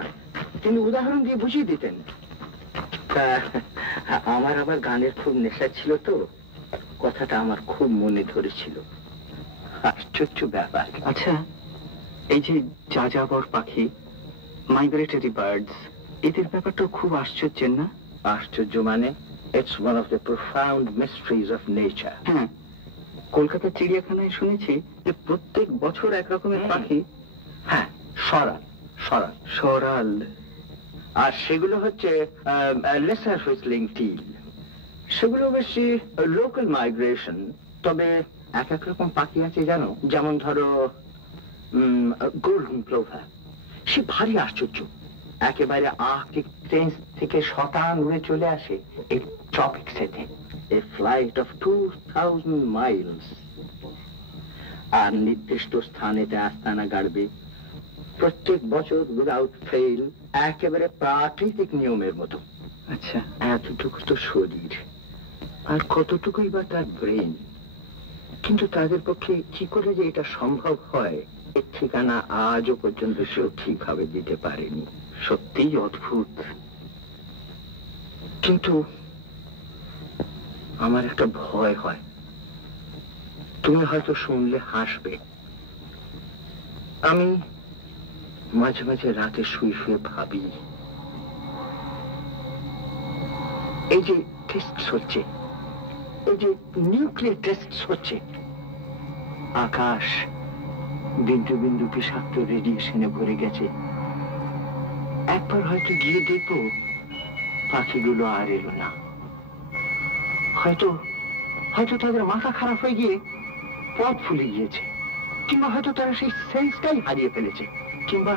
তিনি উদাহরণ দিয়ে বুঝিয়ে দিতেন। আমার আবার গানের খুব নেশা ছিল তো, কথাটা আমার খুব মনে ধরেছিল। আশ্চর্য ব্যাপার। আচ্ছা, এই যে যাযাবর পাখি, মাইগ্রেটরি বার্ডস, এদের ব্যাপারটা খুব আশ্চর্যের না? আশ্চর্য মানে, it's one of the profound mysteries of nature. হ্যাঁ, কলকাতার চিড়িয়াখানায় শুনেছি যে প্রত্যেক বছর এক রকমের পাখি। হ্যাঁ, সরাল সরাল সরাল, আর সেগুলো হচ্ছে লেসার হুইসলিং টিল। সেগুলো বেশি লোকাল মাইগ্রেশন, তবে এক এক রকম পাখি আছে জানো, যেমন ধরো গোল্ডেন প্লোভার, সে ভারী আশ্চর্য, একেবারে আর্কটিক রেঞ্জ থেকে শতান উড়ে চলে আসে এই ট্রপিক্সেতে, এ ফ্লাইট অফ 2000 মাইলস, আর নির্দিষ্ট স্থানেতে আস্তানা গাড়বে প্রত্যেক বছর উইদাউট ফেল, একেবারে প্রাকৃতিক নিয়মের মতো। আচ্ছা, এতটুকু তো শরীর, আর কতটুকুই বা তার ব্রেন, কিন্তু তাদের পক্ষে কি করে যে এটা সম্ভব হয় এর ঠিকানা আজও পর্যন্ত সেও ঠিকভাবে দিতে পারেনি। সত্যিই অদ্ভুত। কিন্তু আমার একটা ভয় হয়, তুমি হয়তো শুনলে হাসবে। আমি মাঝে মাঝে রাতে শুয়ে শুয়ে ভাবি, এই যে টেস্ট হচ্ছে, এই যে নিউক্লিয়ার টেস্ট হচ্ছে, আকাশ বিন্দু বিন্দু বিষাক্ত রেডিয়েশনে ভরে গেছে, একবার হয়তো গিয়ে দেখবো পাখিগুলো আর এলো না। হয়তো হয়তো তাদের মাথা খারাপ হয়ে গিয়ে পথ ভুলে গিয়েছে, কিংবা হয়তো তারা সেই সেন্সটাই হারিয়ে ফেলেছে, কিংবা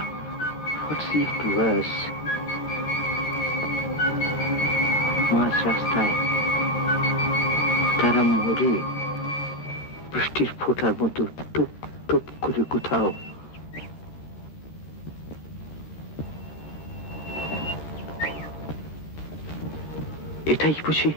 মাঝ রাস্তায় তারা মরে বৃষ্টির ফোঁটার মতো টুপ টুপ করে কোথাও এটাই বুঝি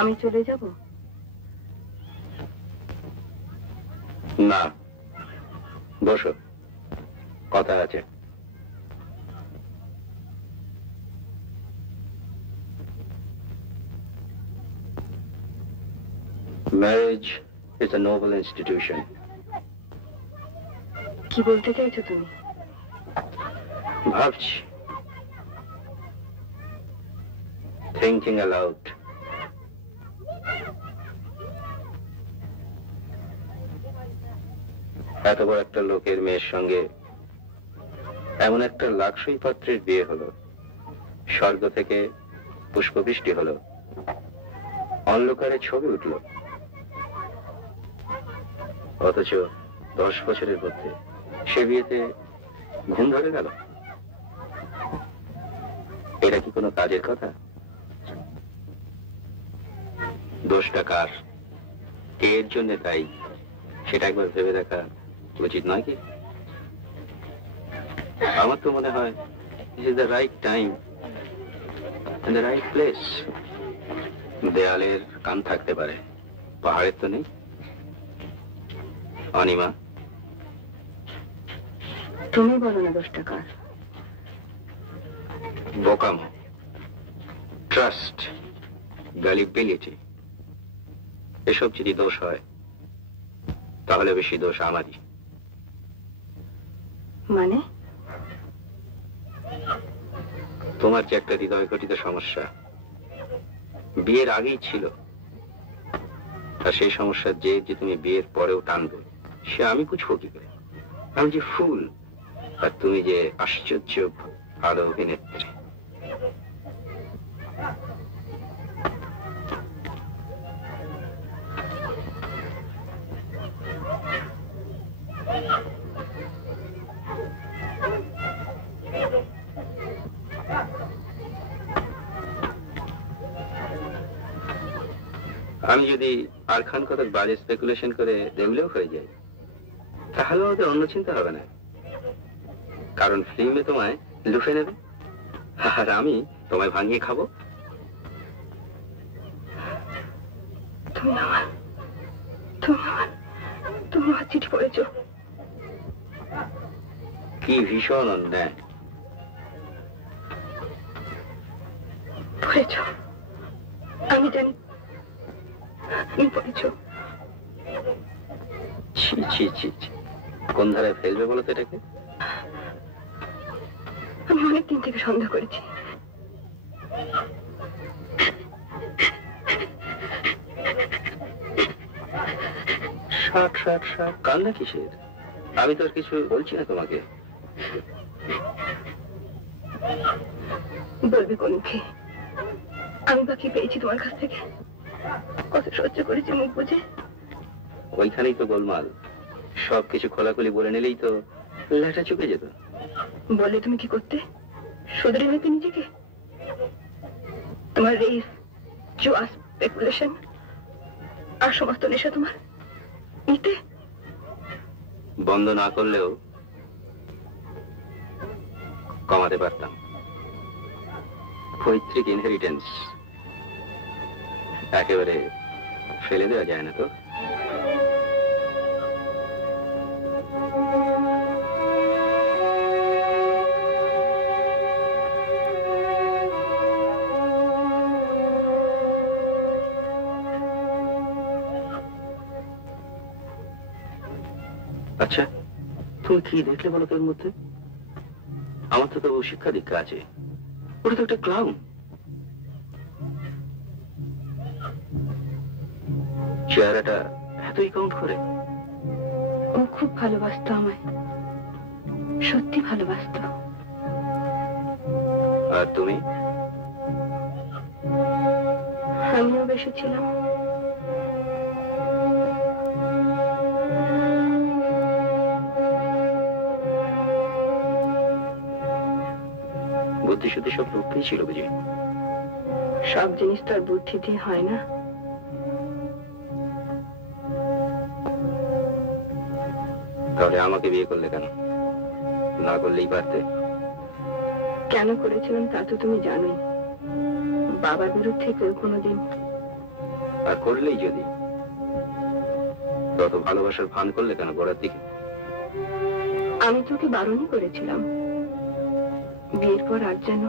আমি চলে যাব? না, বসো, কথা আছে। Marriage is a noble institution. কি বলতে চাইছো তুমি? ভাবছি, thinking aloud. এত বড় একটা লোকের মেয়ের সঙ্গে এমন একটা লাক্সই পাত্রের বিয়ে হলো, স্বর্গ থেকে পুষ্পবৃষ্টি হলো, অন্ধকারে ছবি উঠল, অথচ 10 বছরের মধ্যে সে বিয়েতে ঘুম ধরে গেল। এটা কি কোনো কাজের কথা? দোষটা কার, কে এর জন্য দায়ী, সেটা একবার ভেবে দেখা উচিত নয় কি? আমার তো মনে হয় this is the right time and the right place. দেয়ালের কান থাকতে পারে, পাহাড়ের তো নেই। অনিমা, তুমি বলো না দোষটা কার? বোকামো, ট্রাস্ট, গ্যালিবিলিটি, এসব যদি দোষ হয় তাহলে বেশি দোষ আমারই। মানে? তোমার যে একটা হৃদয় ঘটিত সমস্যা বিয়ের আগেই ছিল, আর সেই সমস্যার যে তুমি বিয়ের পরেও টানবে, সে আমি বুঝবো কি করে? আমি যে ফুল, আর তুমি যে আশ্চর্য ভালো অভিনেত্রী। আমি যদি আর খান কতক বাজে স্পেকুলেশন করে দেউলেও হয়ে যাই, তাহলে আমাদের অন্য চিন্তা হবে না, কারণ ফিল্মে তোমায় লুফে নেবে আর আমি তোমায় ভাঙিয়ে খাবো। তুমি আমার চিঠি পড়েছ? কি ভীষণ অন্যায়। পড়েছ? আমি জানি তুমি পড়েছ। ছি ছি ছি ছি, কোন ধারায় ফেলবে বলো তো এটাকে? আমি অনেকদিন থেকে সন্দেহ করেছি। কান্না কিসের? আমি তো আর কিছু বলছি না তোমাকে। বলবি কোন মুখে? আমি বা কি পেয়েছি তোমার কাছ থেকে? কত সহ্য করেছি মুখ বুঝে। ওইখানেই তো গোলমাল। সবকিছু খোলাখুলি বলে নিলেই তো লেটা চুকে যেত। বললে তুমি কি করতে? শুধরে নিতে নিজেকে? তোমার রেস, জুয়া, স্পেকুলেশন আর সমস্ত নেশা তোমার নিতে? বন্ধ না করলেও কমাতে পারতাম। পৈতৃক ইনহেরিটেন্স একেবারে ফেলে দেওয়া যায় না তো। আচ্ছা, তুমি কি দেখলে বলো তোর মধ্যে? আমার তো তবু শিক্ষা দীক্ষা আছে। ওটা তো একটা ক্লাউন। চেহারাটা এতই কাউন্ট করে? ও খুব ভালোবাসতো আমায়, সত্যি ভালোবাসতো। আর তুমি? আমিও বেসেছিলাম। বুদ্ধি শুদ্ধি সব রূপেই ছিল বুঝি? সব জিনিস তো আর বুদ্ধি দিয়ে হয় না। তাহলে আমাকে বিয়ে করলে কেন? না করলেই পারতে। কেন করেছিলাম তা তো তুমি জানোই। বাবার বিরুদ্ধে কেউ কোনোদিন। আর করলেই যদি, তত ভালোবাসার ভান করলে কেন গোড়ার দিকে? আমি তোকে বারণই করেছিলাম বিয়ের পর আর যেন।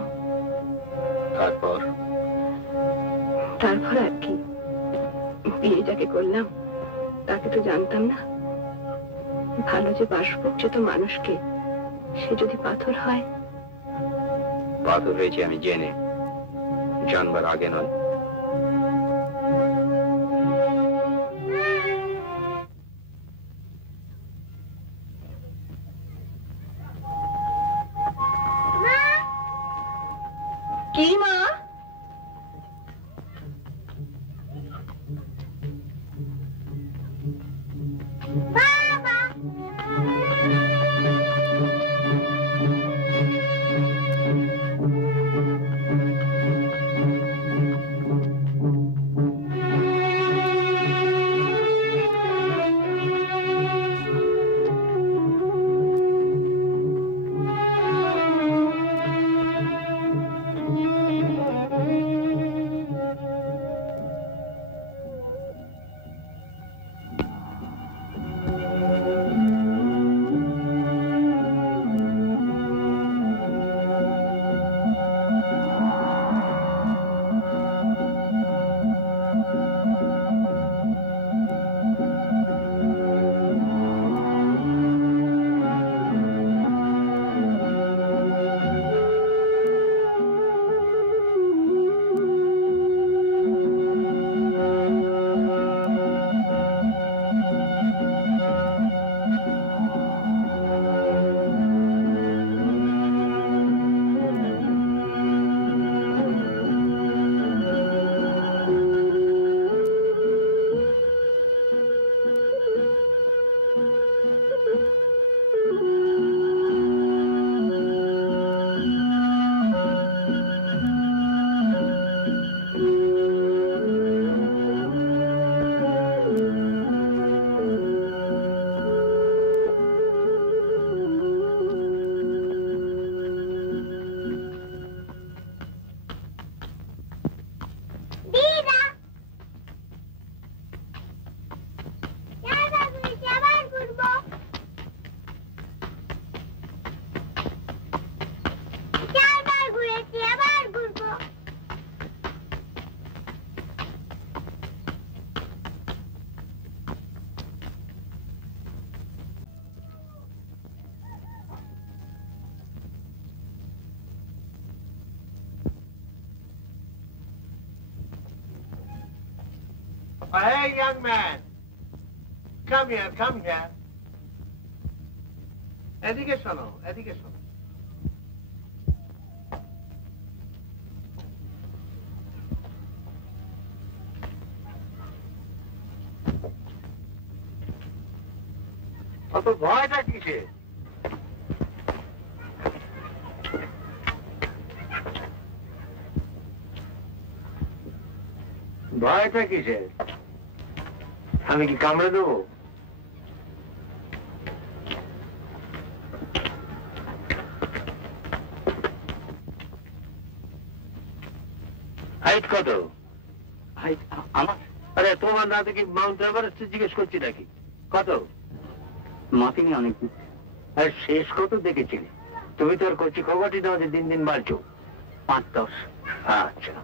তারপর আর কি, বিয়ে যাকে করলাম তাকে তো জানতাম না ভালো যে বাসবো সে তো মানুষকে, সে যদি পাথর হয়। পাথর হয়েছে আমি জেনে, জানবার আগে নয়। কি মা? চারবার ঘুরেছি, আবার ঘুরবো। Hey, young man. Come here, come here. এদিকে শোনো, এদিকে শোনো। অত ভয়টা কিসে? ভয়টা কিসে? আমি কি কামড়ে দেবো? হাইট কত? হাইট আমার? আরে তোমার না দেখি মাউন্ট এভারেস্ট জিজ্ঞেস করছি নাকি? কত? মাপিনি অনেকদিন। আর শেষ কত দেখেছিলে? তুমি তো আর কচি খবরটি নাও যে দিন দিন বাড়ছো। 5-10। আচ্ছা,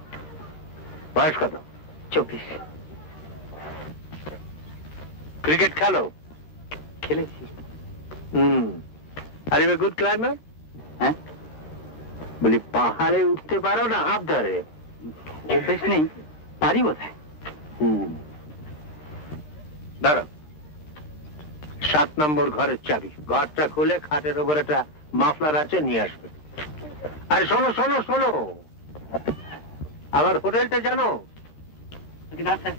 বয়স কত? 24। ক্রিকেট খেলো? খেলেছি। Are you a good climber? হ্যাঁ, বলি পাহাড়ে উঠতে পারো না হাত ধরে? অভ্যেস নেই, পারি বোধহয়। দাঁড়াও, 7 নম্বর ঘরের চাবি। ঘরটা খুলে খাটের উপর একটা মাফলার আছে, নিয়ে আসবে। আরে শোনো শোনো শোনো, আবার হোটেলটা জানো? না স্যার।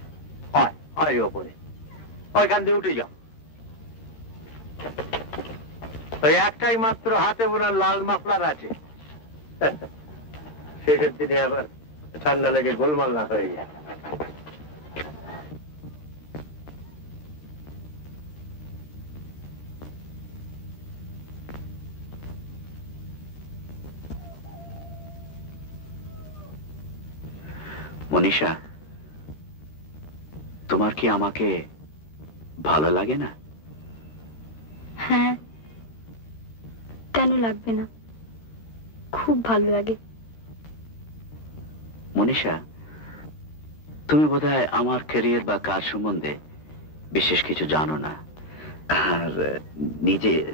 হয় হয় ওপরে, ওইখান দিয়ে উঠে যাও। ওই একটাই মাত্র হাতে বোনা লাল মাফলার আছে। শেষের দিনে আবার ঠান্ডা লেগে গোলমাল না হয়ে যায়। মনীষা, তোমার কি আমাকে ভালো লাগে না? হ্যাঁ, কেন লাগবে না, খুব ভালো লাগে। মনীষা, তুমি বোধহয় আমার ক্যারিয়ার বা কাজ সম্বন্ধে বিশেষ কিছু জানো না, আর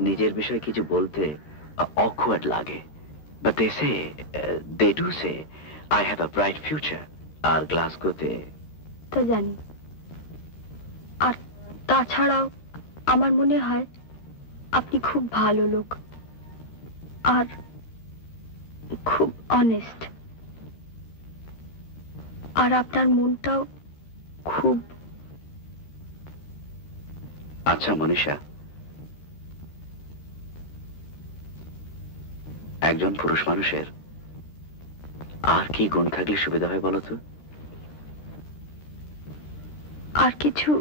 নিজের বিষয়ে কিছু বলতে awkward লাগে। But they do say I have a bright future. আর গ্লাসগোতে তা জানি, আর তাছাড়াও আমার মনে হয় আপনি খুব ভালো লোক আর খুব অনেস্ট, আর আপনার মনটাও খুব। আচ্ছা মনীষা, একজন পুরুষ মানুষের আর কি গুণ থাকলে সুবিধা হয় বলো তো? আর কিছু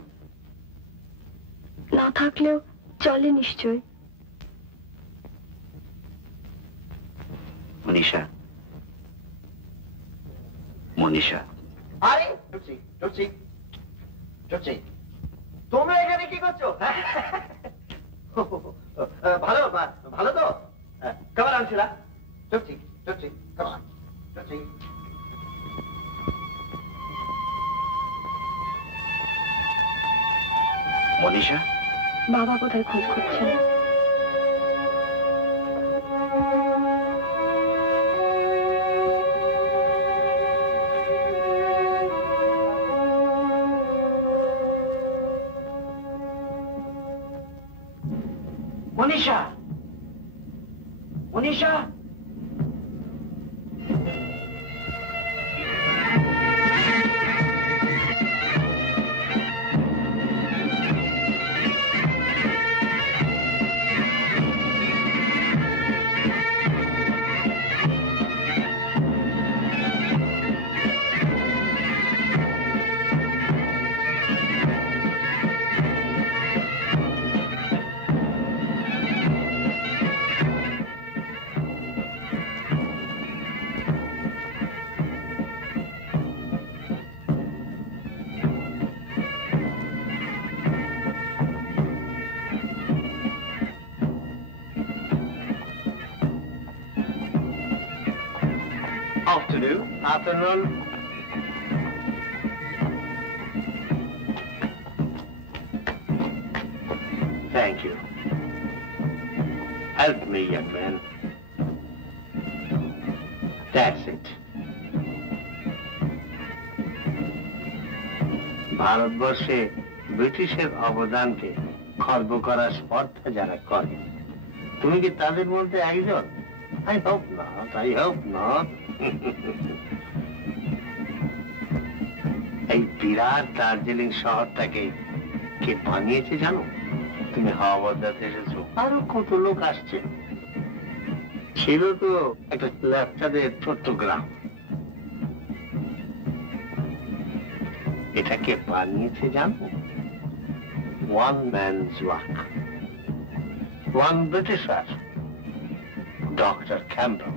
না থাকলেও চলে নিশ্চয়। মনীষা, মনীষা। আরে টুচি টুচি টুচি, তোমরা এখানে কি করছো? ভালো ভালো তো? কেমন আনছিলা? টুচি টুচি, কেমন টুচি? মনীষা, বাবা কোথায় খোঁজ করছেন? Manisha, Manisha. to do. Afternoon. Thank you. Help me, young man. That's it. ভারতবর্ষে ব্রিটিশের অবদানকে খর্ব করার স্পর্ধা যারা করে, তুমি কি তাদের মধ্যে একজন? I hope not. I hope not. এই বিরাট দার্জিলিং শহরটাকে কে বানিয়েছে জানো? তুমি হাওয়া বদলাতে এসেছো, আরো কত লোক আসছে। ছিল তো একটা লেফটাদের ছোট্ট গ্রাম, এটাকে বানিয়েছে জানো? One man's work. One Britisher, Dr. Campbell.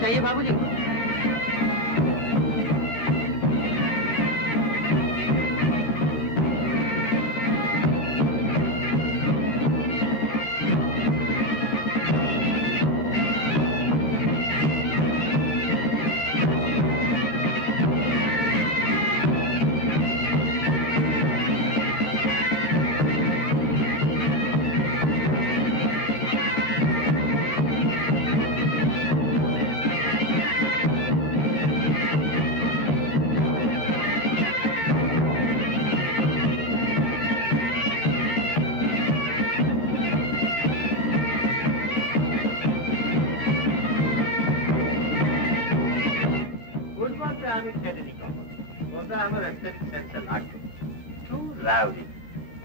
चाहिए बाबूजी?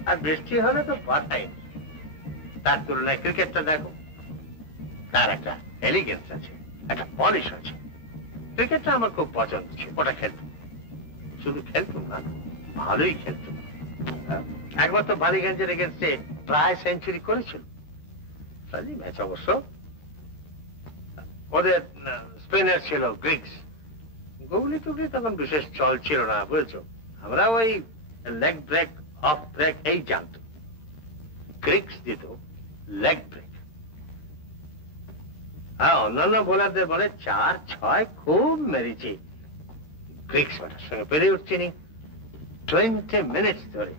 আর বৃষ্টি হলে তো পাঠাই, তার তুলনায় ক্রিকেটটা দেখো, তার একটা এলিগেন্স আছে, একটা পলিশ আছে। ক্রিকেটটা আমার খুব পছন্দ ছিল, ওটা খেলতো, শুধু খেলতো না, ভালোই খেলতো। একবার তো বালিগঞ্জের এগেন্সে প্রায় সেঞ্চুরি করেছিল। ম্যাচ অবশ্য ওদের স্পিনার ছিল গ্রিক্স। গুগলি টুগলি তখন বিশেষ চল ছিল না, বুঝেছো? আমরা ওই লেগ ব্রেক, অফ ব্রেক এই জানত। গ্রিক্স দিত লেগ ব্রেক। হ্যাঁ, অন্যান্য বোলারদের বলে 4-6 খুব মেরেছি, গ্রিক্স ব্যাটার সঙ্গে পেরে উঠছিনি। 20 মিনিটস ধরে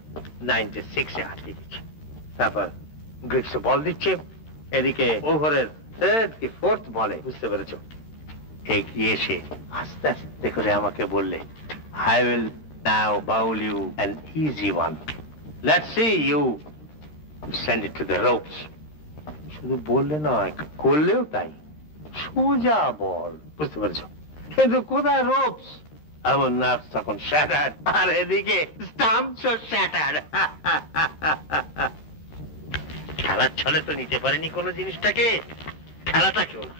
96-এ আটকে দিচ্ছে। তারপর গ্রিক্স বল দিচ্ছে, এদিকে ওভারের 3rd কি 4th বলে, বুঝতে পেরেছ, এগিয়ে এসে আস্তে আস্তে করে আমাকে বললে, I will now bowl you an easy one. Let's see you send it to the ropes. শুধু বললে নয়, করলেও তাই, সোজা বল, বুঝতে পেরেছ? কিন্তু কোথায় রোপস? আমার নার্ভস তখন শ্যাটার্ড, আর এদিকে স্টাম্পসও শ্যাটার্ড। খেলার ছলে তো নিতে পারেনি কোনো জিনিসটাকে, খেলাটা কেউ না।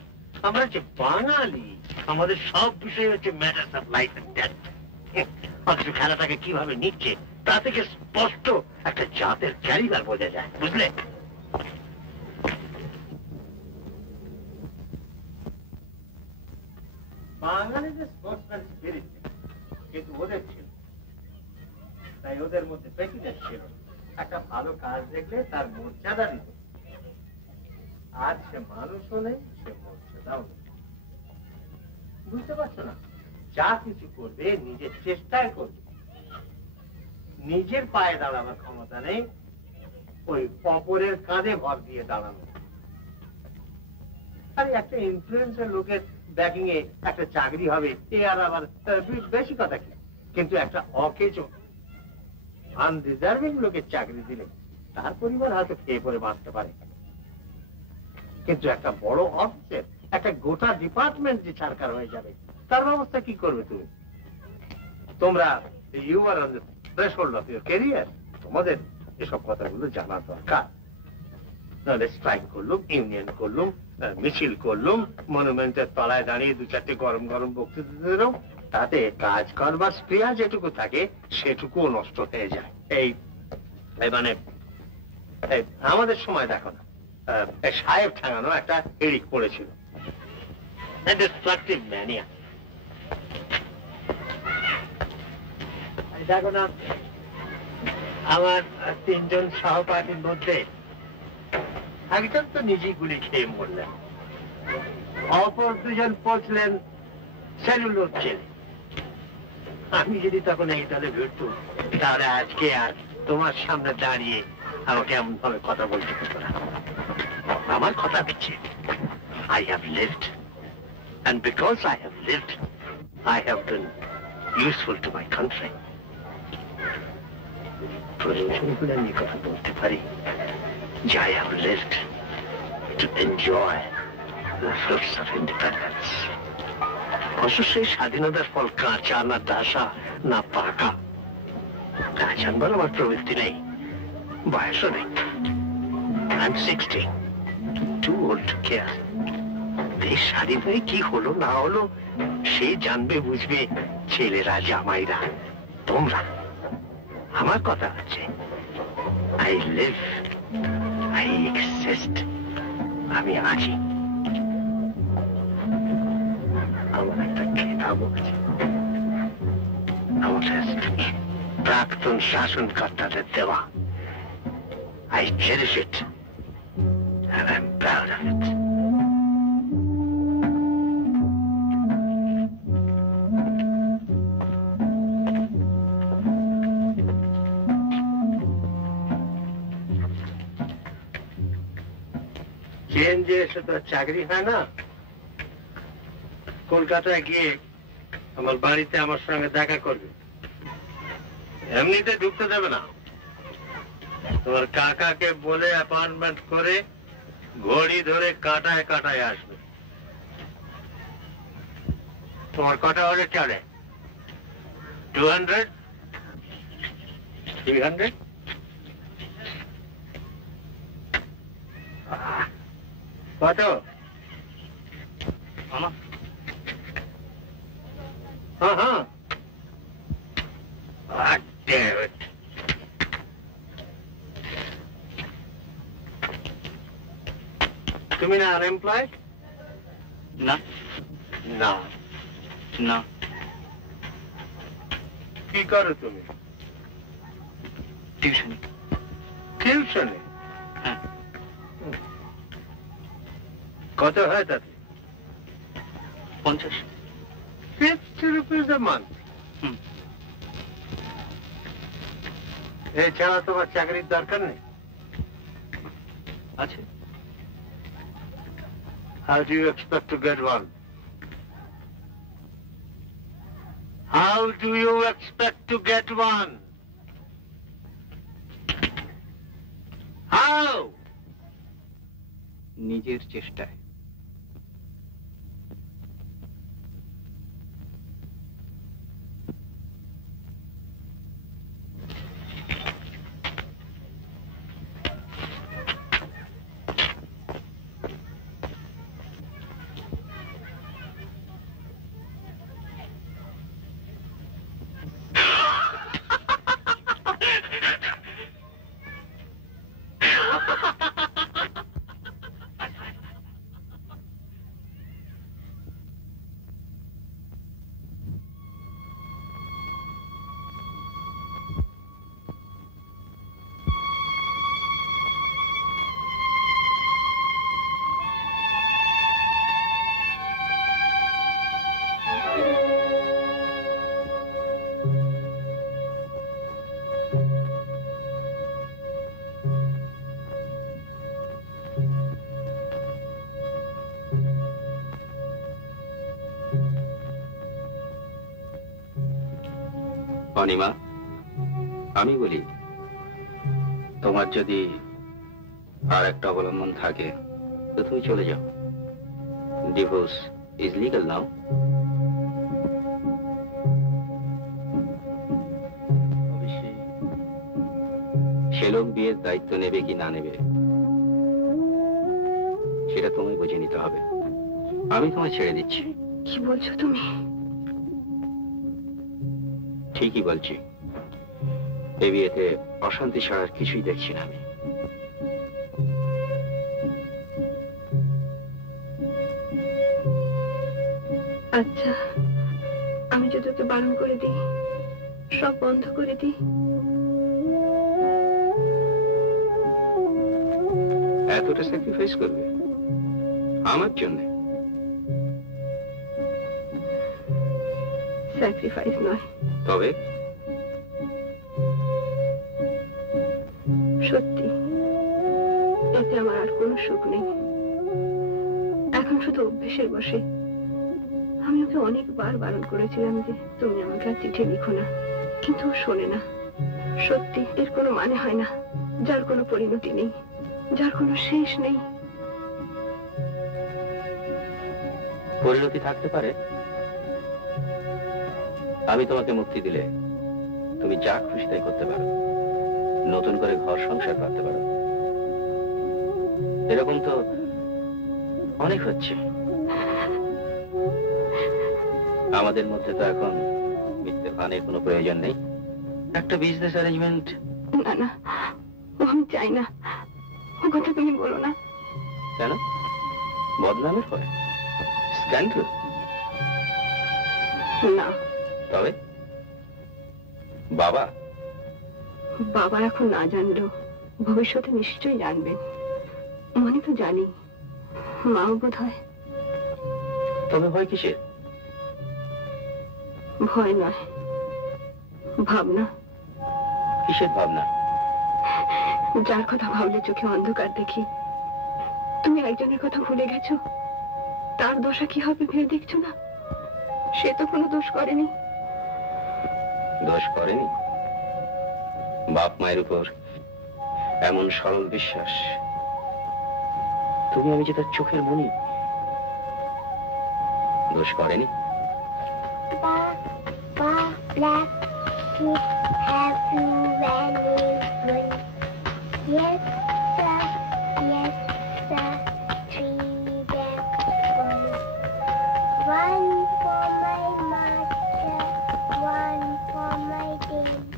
আমরা যে বাঙালি, আমাদের সব বিষয় হচ্ছে matters of life and death. অথচ খেলাটাকে কিভাবে নিচ্ছে তা থেকে স্পষ্ট একটা জাতের ক্যারিবার বোঝা যায়, বুঝলে? বাঙালিদের স্পোর্টসম্যান স্পিরিট কিন্তু ওদের ছিল, তাই ওদের মধ্যে প্রেসিডেন্ট ছিল, একটা ভালো কাজ দেখলে তার মর্যাদা দিত। আজ সে মানুষও নেই, সে মর্যাদাও নেই, বুঝতে পারছো না? যা কিছু করবে নিজের চেষ্টায় করবে, নিজের পায়ে দাঁড়াবার ক্ষমতা নেই, ওই অপরের কাঁধে ভর দিয়ে দাঁড়ানো। আরে একটা ইনফ্লুয়েন্সার লোকের ব্যাকিং এ একটা চাকরি হবে, এ আর আবার বেশি কথা কি? কিন্তু একটা অকেজো আনডিজার্ভিং লোকের চাকরি দিলে তার পরিবার হয়তো খেয়ে পরে বাঁচতে পারে, কিন্তু একটা বড় অফিসের একটা গোটা ডিপার্টমেন্ট যে ছাড়কার হয়ে যাবে, তার ব্যবস্থা কি করবে তুমি? তোমরা you are on the threshold of your career, তোমাদের এসব কথাগুলো জানা দরকার। নাহলে স্ট্রাইক করলুম, ইউনিয়ন করলুম, মিছিল করলুম, মনুমেন্টের তলায় দাঁড়িয়ে 2-4টে গরম গরম বক্তৃতা দিলাম, তাতে কাজ করবার স্প্রিয়া যেটুকু থাকে সেটুকুও নষ্ট হয়ে যায়। এই মানে আমাদের সময় দেখো না, সাহেব ঠাঙানো একটা এরিক পড়েছিল, ডিস্ট্রাকটিভ ম্যানিয়া। দেখো না, আমার 3জন সহপাঠীর মধ্যে একজন তো নিজেই গুলি খেয়ে মরলেন, অপর 2জন পৌঁছলেন সেলুলোর জেলে। আমি যদি তখন এই দলে ভিড়তুম, তাহলে আজকে আর তোমার সামনে দাঁড়িয়ে আমাকে এমন ভাবে কথা বলতে হতো না। আমার কথা হচ্ছে, I have lived, and because I have lived, I have been useful to my country. প্রয়োজন হলে আমি কথা বলতে পারি যে I have lived to enjoy the fruits of independence. অবশ্য সেই স্বাধীনতার ফল কাঁচা না দাসা না পাকা, তা জানবার আমার প্রবৃত্তি নেই, বয়সও নেই। I'm 60, too old to care. দেশ স্বাধীন হয়ে কি হলো না হলো সে জানবে বুঝবে ছেলেরা, জামাইরা, তোমরা। আমার কথা হচ্ছে, I live, I exist, আমি আছি। আমার একটা খেতাবও আছে, আমাদের প্রাক্তন শাসনকর্তাদের দেওয়া। I cherish it, and I'm proud of it. চেঞ্জে এসে তো চাকরি হয় না। কলকাতায় গিয়ে আমার বাড়িতে আমার সঙ্গে দেখা করবে, এমনিতে ঢুকতে দেবে না। তোমার কাকাকে বলে অ্যাপয়েন্টমেন্ট করে ঘড়ি ধরে কাটায় কাটায় আসবে। তোমার কটা হলে চলে? 200, 300? কত? হ্যাঁ, damn it. তুমি না আনএমপ্লয়েড? না না। না। কি করো তুমি? টিউশন। টিউশনে? হ্যাঁ। কত হয় তাতে? 50। 50 rupees a month? এছাড়া তোমার চাকরির দরকার নেই? আছে। How do you expect to get one? How do you expect to get one? How? নিজের চেষ্টায়। অনিমা, আমি বলি, তোমার যদি আর একটা অবলম্বন থাকে তো তুমি চলে যাও। ডিভোর্স ইজ লিগাল নাও। অবশ্যই সে লোক বিয়ের দায়িত্ব নেবে কি না নেবে সেটা তুমি বুঝে নিতে হবে। আমি তোমায় ছেড়ে দিচ্ছি। কি বলছো তুমি? ঠিকই বলছি। এই বিয়েতে অশান্তি ছাড়ার কিছুই দেখছি না আমি। আচ্ছা, আমি যদি ওকে বারণ করে দিই, সব বন্ধ করে দিই, এতটা স্যাক্রিফাইস করবে আমার জন্য? স্যাক্রিফাইস নয়, তবে সত্যি এতে আমার আর কোনো সুখ নেই। এখন শুধু অভ্যেসের বসে আমি ওকে অনেকবার বারণ করেছিলাম যে তুমি আমাকে আর চিঠি লিখো না, কিন্তু ও শোনে না। সত্যি এর কোনো মানে হয় না, যার কোনো পরিণতি নেই, যার কোনো শেষ নেই। পরিণতি থাকতে পারে। আমি তোমাকে মুক্তি দিলে তুমি যা খুশি তাই করতে পারো, নতুন করে ঘর সংসার করতে পারো। এরকম তো অনেক হচ্ছে। আমাদের মধ্যে তো এখন মিথ্যে ফানের কোনো প্রয়োজন নেই। একটা বিজনেস অ্যারেঞ্জমেন্ট। না না, ও আমি চাই না। ও কথা তুমি বলো না। কেন? বদনামের হয়? স্ক্যান্ডাল? না। তবে বাবা? বাবা এখন না জানলেও ভবিষ্যতে নিশ্চয়ই জানবেন। মনে তো জানি, মাও বোধ হয়। তবে ভয় কিসের? ভয় নয়, ভাবনা। কিসের ভাবনা? যার কথা ভাবলে চোখে অন্ধকার দেখি। তুমি একজনের কথা ভুলে গেছো, তার দোষা কি হবে ভেবে দেখছো না? সে তো কোনো দোষ করেনি। দোষ করেনি? বাপ মায়ের উপর এমন সরল বিশ্বাস। তুমি আমি যে তার চোখের মনি। দোষ করেনি? Black sheep have you valued? Yes, sir. Yes, sir. 3 black ones. 1 for my master, 1 for my dame.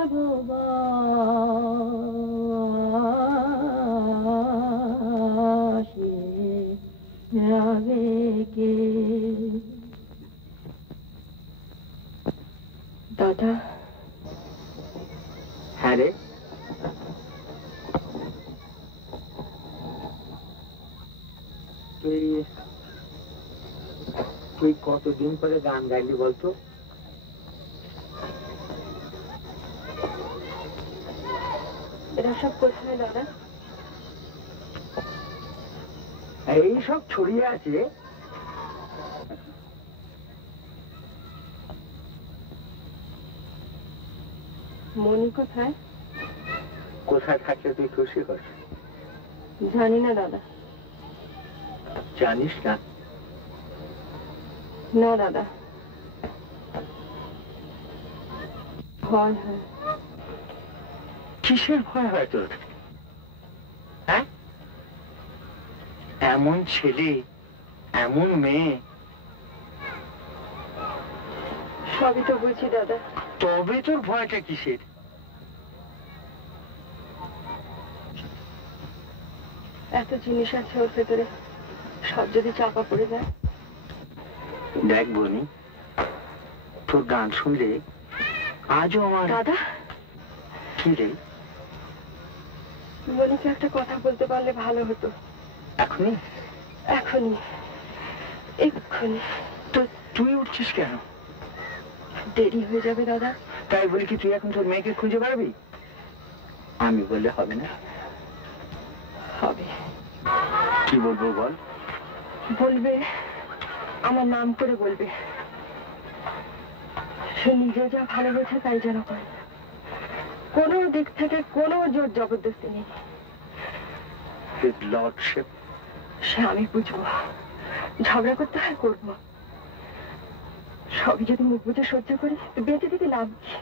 ভালোবাসে যাবে কে? দাদা। হ্যাঁ রে, তুই কতদিন পরে গান গাইলি বলতো? এরা সব কোথায় দাদা? এই সব ছড়িয়ে আছে। মনি কোথায়? কোথায় থাকলে তুই খুশি কর? জানি না দাদা। জানিস না? না দাদা, ভয় হয়। কিসের ভয় হয় তোর? হ্যাঁ, এমন ছেলে, এমন মেয়ে। সবই তো বুঝি দাদা। তবে তোর ভয়টা কিসের? এত জিনিস আছে ওর ভেতরে, সব যদি চাপা পড়ে যায়। দেখ বনি, তোর গান শুনলে আজও আমার। দাদা, কি রে? মনিকে একটা কথা বলতে পারলে ভালো হতো। এখনই? এখনই, এক্ষুনি। তো তুই উঠছিস কেন? দেরি হয়ে যাবে দাদা। তাই বলি কি তুই এখন তোর মেয়েকে খুঁজে পারবি? আমি বললে হবে না? হবে। কি বলবো বল? বলবে, আমার নাম করে বলবে। সে নিজে যা ভালো বোঝে তাই যেন করে, কোনো দিক থেকে কোনো জোর জবরদস্তি নেই। লর্ডশিপ সে আমি বুঝবো, ঝগড়া করতে হয় করবো। সবই যদি মুখ বুঝে সহ্য করি তো বেঁচে থেকে লাভ কি?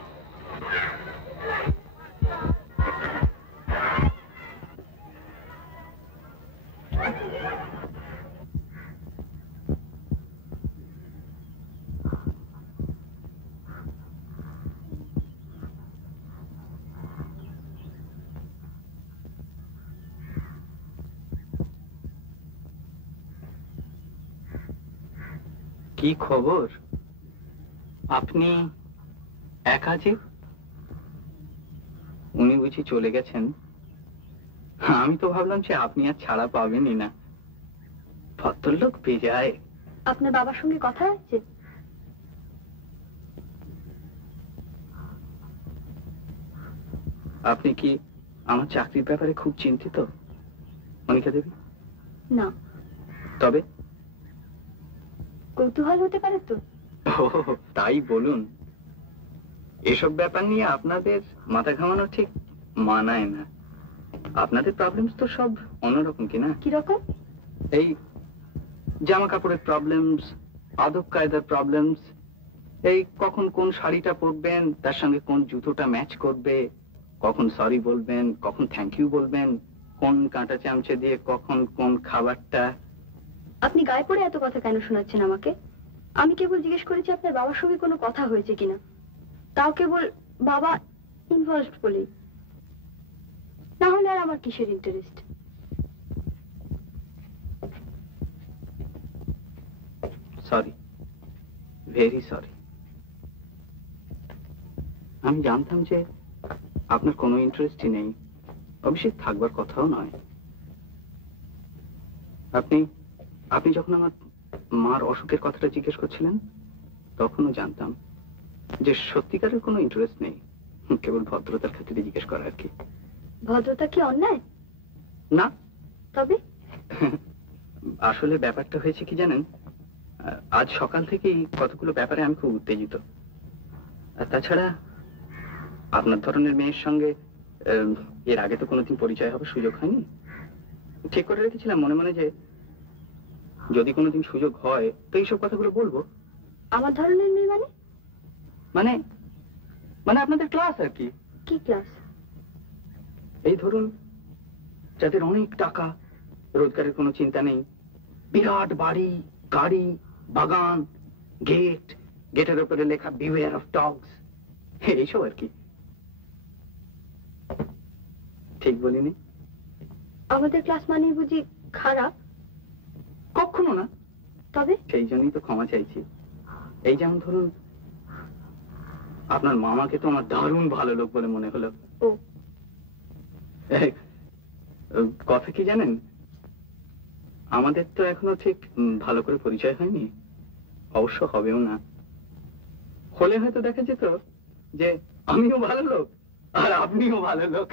কি খবর? আপনি একা যে? উনি বুঝি চলে গেছেন? আমি তো ভাবলাম যে আপনি আর ছাড়া পাবেনই না। ভদ্রলোক বেজায়। আপনার বাবার সঙ্গে কথা হচ্ছে? আপনি কি আমার চাকরির ব্যাপারে খুব চিন্তিত মনিকা দেবী? না। তবে কৌতূহল হতে পারে তো। ও তাই বলুন। এসব ব্যাপার নিয়ে আপনাদের মাথা ঘামানো ঠিক মানায় না। আপনাদের প্রবলেমস তো সব অন্যরকম, কিনা? কিরকম? এই জামা কাপড়ের প্রবলেমস, আদব কায়দার প্রবলেমস, এই কখন কোন শাড়িটা পরবেন, তার সঙ্গে কোন জুতোটা ম্যাচ করবে, কখন সরি বলবেন, কখন থ্যাংক ইউ বলবেন, কোন কাঁটা চামচে দিয়ে কখন কোন খাবারটা। আপনি গায়ে পড়ে এত কথা কেন শোনাচ্ছেন আমাকে? আমি কেবল জিজ্ঞেস করেছি আপনার বাবার সঙ্গে কোনো কথা হয়েছে কিনা, তাও কেবল বাবা ইনভলভড বলেই। না হলে আর আমার কিসের ইন্টারেস্ট? Sorry, very sorry. আমি জানতাম যে আপনার কোনো ইন্টারেস্টই নেই, অবশ্যই থাকবার কথাও নয়। আপনি যখন আমার মার অসুখের কথাটা জিজ্ঞেস করছিলেন তখনও জানতাম যে সত্যিকারের কোনো ইন্টারেস্ট নেই, কেবল ভদ্রতার খাতিরে জিজ্ঞেস করা আর কি। ভদ্রতা কি অন্যায়? না। তবে আসলে ব্যাপারটা হয়েছে কি জানেন, আজ সকাল থেকেই কতগুলো ব্যাপারে আমি খুব উত্তেজিত। আর তাছাড়া আপনার ধরনের মেয়ের সঙ্গে এর আগে তো কোনোদিন পরিচয় হবার সুযোগ হয়নি। ঠিক করে রেখেছিলাম মনে মনে যে যদি কোনোদিন সুযোগ হয় তো এইসব কথাগুলো বলবো। আমার ধরনের মেয়ে মানে? মানে মানে আপনাদের ক্লাস আর কি। কি ক্লাস? এই ধরুন, যাদের অনেক টাকা, রোজগারের কোনো চিন্তা নেই, বিরাট বাড়ি, গাড়ি, বাগান, গেটের উপরে লেখা বিওয়্যার অফ ডগস, এইসব আর কি। ঠিক বলিনি? আমাদের ক্লাস মানে বুঝি খারাপ? কখনো না। তবে সেই জন্যই তো ক্ষমা চাইছি। এই যেমন ধরুন, আপনার মামাকে তো আমার দারুণ ভালো লোক বলে মনে হলো। ও কথা কি জানেন, আমাদের তো এখনো ঠিক ভালো করে পরিচয় হয়নি, অবশ্য হবেও না। হলে হয়তো দেখা যেত যে আমিও ভালো লোক আর আপনিও ভালো লোক।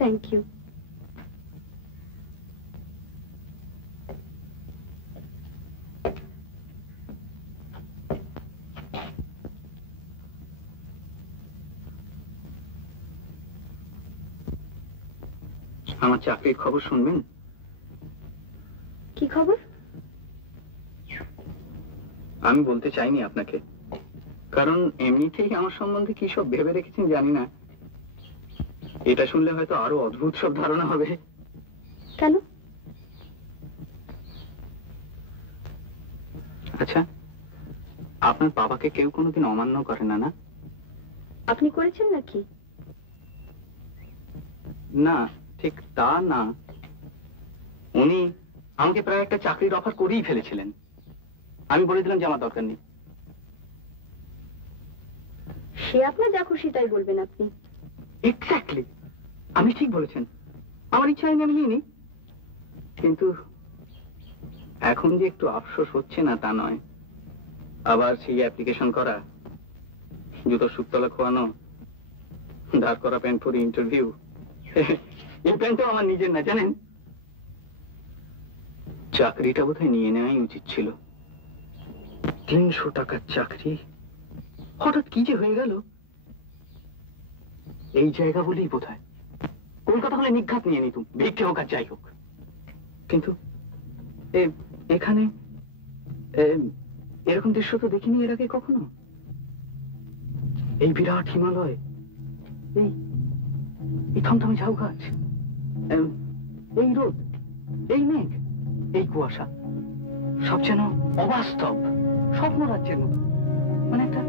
Thank you. আমার চাকরির খবর শুনবেন? কি খবর? আমি বলতে চাইনি আপনাকে, কারণ এমনিতেই আমার সম্বন্ধে কি সব ভেবে রেখেছেন জানি না। এটা শুনলে হয়তো আরো অদ্ভুত সব ধারণা হবে। কেন? আচ্ছা, আপনার বাবাকে কেউ কোনোদিন অমান্য করে না? না, আপনি করেছেন নাকি? না, ঠিক তা না। উনি আমাকে প্রায় একটা চাকরির অফার করেই ফেলেছিলেন। আমি বলে দিলাম যে আমার দরকার নেই। সে আপনার যা খুশি তাই বলবেন আপনি। এক্স্যাক্টলি, আমি ঠিক বলেছেন। আমার ইচ্ছা হয়নি আমি নিইনি, কিন্তু এখন যে একটু আফসোস হচ্ছে না তা নয়। আবার সেই অ্যাপ্লিকেশন করা, জুতোর সুতলা খোয়ানো, দাঁড় করা প্যান্ট পরে ইন্টারভিউ। এই প্যান্টটাও আমার নিজের না জানেন। চাকরিটা বোধহয় নিয়ে নেওয়াই উচিত ছিল। 300 টাকার চাকরি হঠাৎ কি যে হয়ে গেল। এই জায়গা বলেই বোধহয়, কলকাতা হলে নিঘাত নিয়ে নিতুম, ভিক্ষে হোক আর যাই হোক। কিন্তু এখানে এরকম দৃশ্য তো দেখিনি এর আগে কখনো। এই বিরাট হিমালয়, এই থমথমে ঝাউ গাছ, এই রোদ, এই মেঘ, এই কুয়াশা, সব যেন অবাস্তব, স্বপ্ন রাজ্যের মতো। মানে একটা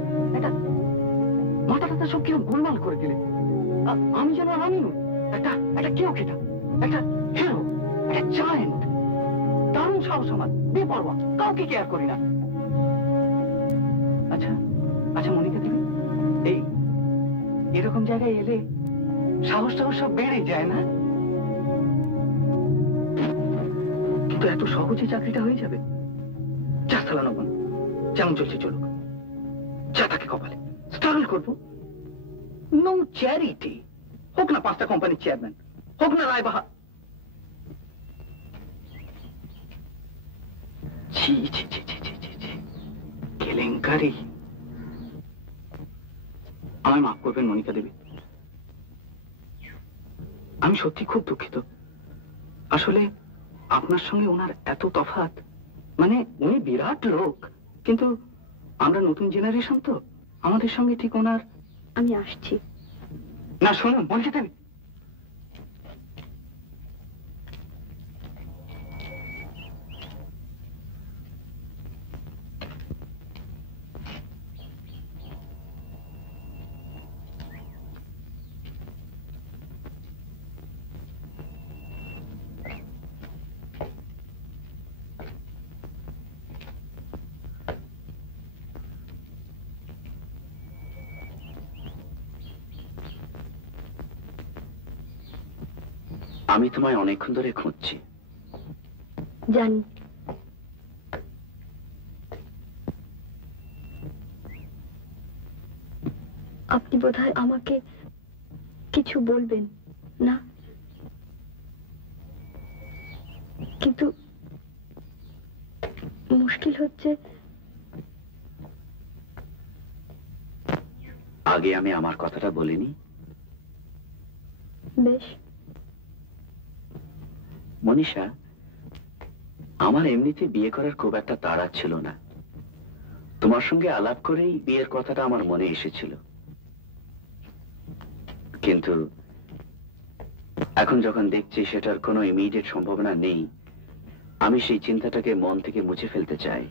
মাথা সব কিরকম গোলমাল করে দিলে। আমি যেন আমি নই, একটা কেউ খেটা, একটা হিরো, একটা জায়েন্ট, দারুণ সাহস আমার, বেপরোয়া, কাউকে কেয়ার করি না। আচ্ছা আচ্ছা মনিকা দেবী, এরকম জায়গায় এলে সাহস টাহস সব বেড়ে যায় না? কিন্তু এত সহজে চাকরিটা হয়ে যাবে? যা চালানো বোন, যেমন চলছে চলুক, যা থাকে কপালে, স্ট্রাগল করবো। নো চ্যারিটি, হোক না 5টা কোম্পানির চেয়ারম্যান, হোক না রায়বাহার। ছি ছি ছি ছি ছি ছি ছি, কেলেঙ্কারি। আমায় মাফ করবেন মনিকা দেবী, আমি সত্যি খুব দুঃখিত। আসলে আপনার সঙ্গে ওনার এত তফাৎ, মানে উনি বিরাট লোক, কিন্তু আমরা নতুন জেনারেশন তো, আমাদের সঙ্গে ঠিক ওনার। আমি আসছি। না শুনুন মনিকা দেবী, আমি তোমায় অনেকক্ষণ ধরে খুঁজছি। জানি। আপনি বোধহয় আমাকে কিছু বলবেন না, কিন্তু মুশকিল হচ্ছে। আগে আমি আমার কথাটা বলিনি? বেশ। মনীষা, আমার এমনিতে বিয়ে করার খুব একটা তাড়া ছিল না। তোমার সঙ্গে আলাপ করেই বিয়ের কথাটা আমার মনে এসেছিল, কিন্তু এখন যখন দেখছি সেটার কোনো ইমিডিয়েট সম্ভাবনা নেই, আমি সেই চিন্তাটাকে মন থেকে মুছে ফেলতে চাই।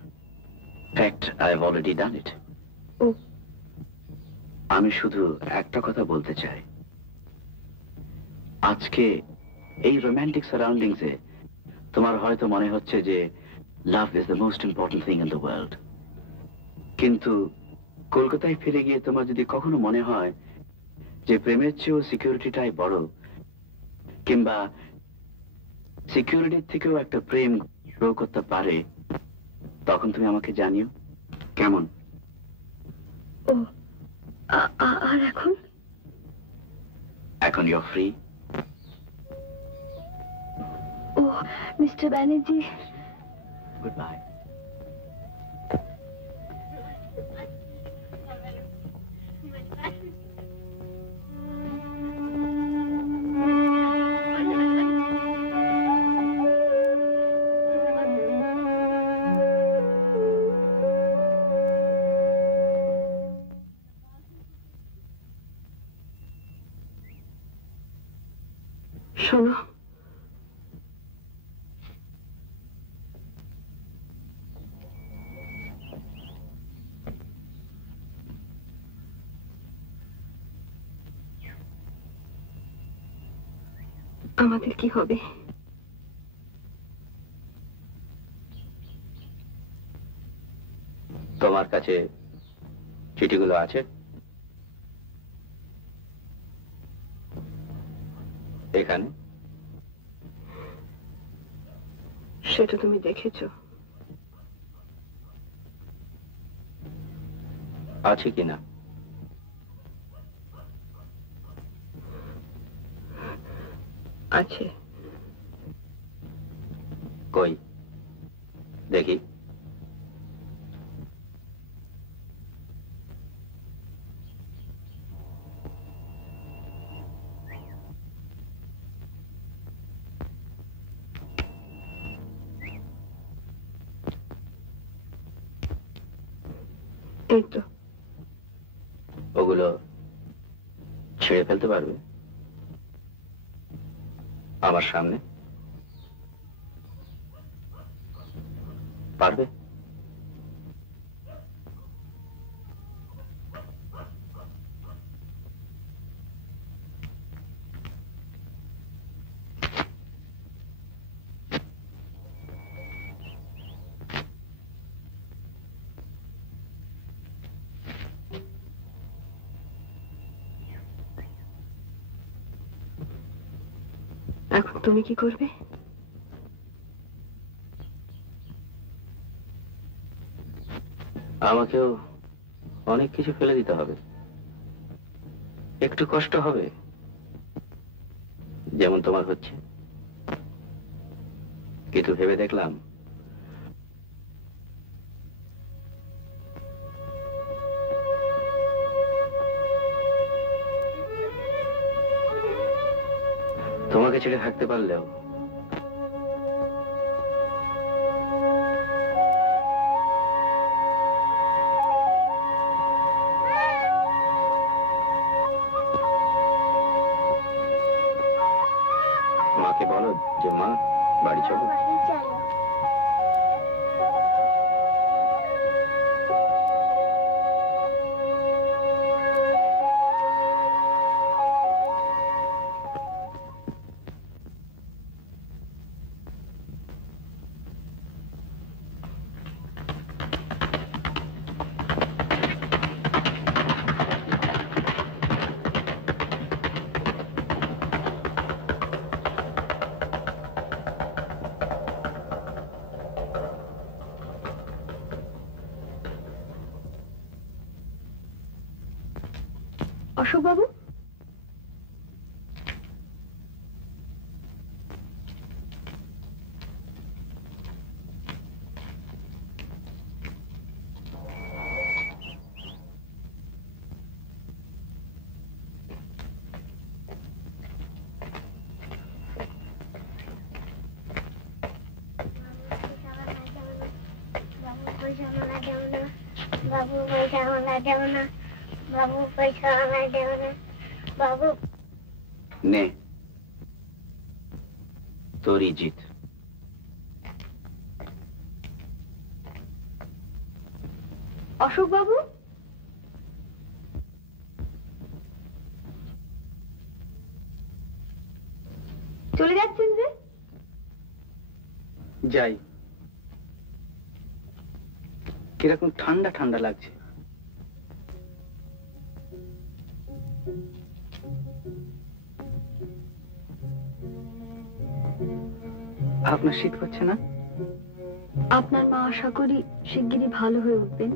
Fact, I have already done it. আমি শুধু একটা কথা বলতে চাই, আজকে এই রোম্যান্টিক সারাউন্ডিংসে তোমার হয়তো মনে হচ্ছে যে love is the most important thing in the world, কিন্তু কলকাতায় ফিরে গিয়ে তোমার যদি কখনো মনে হয় যে প্রেমের চেয়েও সিকিউরিটিটাই বড়, কিংবা সিকিউরিটির থেকেও একটা প্রেম গ্রো করতে পারে, তখন তুমি আমাকে জানিও। কেমন? ও আর এখন? এখন ইউ আর ফ্রি। ও মিস্টার ব্যানার্জি, গুড বাই। শোনো, আমাদের কি হবে? তোমার কাছে চিঠিগুলো আছে? এখানে সেটা তুমি দেখেছো? আছে কিনা? আছে। কই দেখি। এই তো। ওগুলো ছেড়ে ফেলতে পারবে আমার সামনে? পারবে? এখন তুমি কি করবে? আমাকেও অনেক কিছু ফেলে দিতে হবে, একটু কষ্ট হবে, যেমন তোমার হচ্ছে। কিন্তু ভেবে দেখলাম তোমাকে ছেড়ে থাকতে পারলেও মাকে বলো যে মা বাড়ি চলো। অশোক বাবু, বাবু পয়সা আমরা দেব না, বাবু পয়সা আমরা দেব না, বাবু। নে তোরই জিত। অশোক বাবু, চলে যাচ্ছেন যে? যাই। কিরকম ঠান্ডা ঠান্ডা লাগছে। আপনার শীত করছে না? আপনার মা আশা করি শিগগিরই ভালো হয়ে উঠবেন।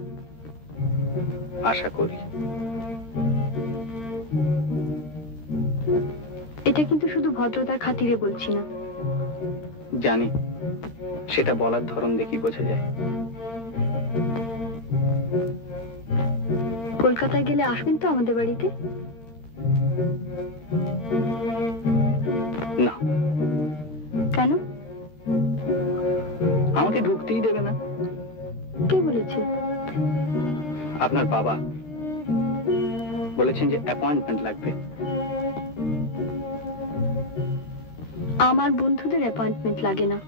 আশা করি। এটা কিন্তু শুধু ভদ্রতার খাতিরে বলছি না। জানি, সেটা বলার ধরন দেখি বোঝা যায়। কলকাতায় গেলে আসবেন তো আমাদের বাড়িতে? না। কেন? আমাকে ঢুকতেই দেবে না। কে বলেছে? আপনার বাবা বলেছেন যে অ্যাপয়েন্টমেন্ট লাগবে। আমার বন্ধুদের অ্যাপয়েন্টমেন্ট লাগে না।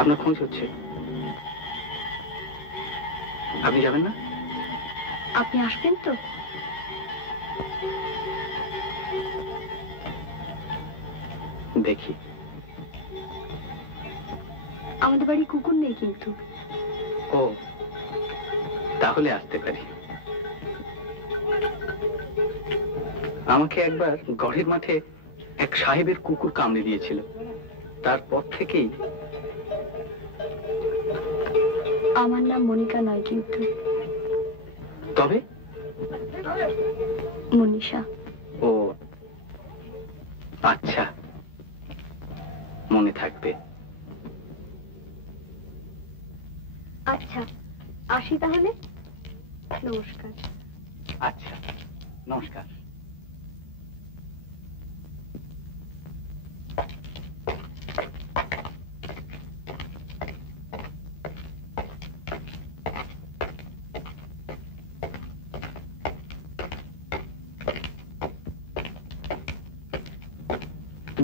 আপনার খোঁজ হচ্ছে। আপনি যাবেন না? আপনি আসবেন তো? দেখি। আমাদের বাড়ি কুকুর নেই কিন্তু। ও, তাহলে আসতে পারি। আমাকে একবার গড়ের মাঠে এক সাহেবের কুকুর কামড়ে দিয়েছিল। তারপর থেকেই। আমার নাম মনিকা নয় কিন্তু। তবে? মনীষা। ও আচ্ছা, মনে থাকবে। আচ্ছা, আসি তাহলে। নমস্কার। আচ্ছা, নমস্কার।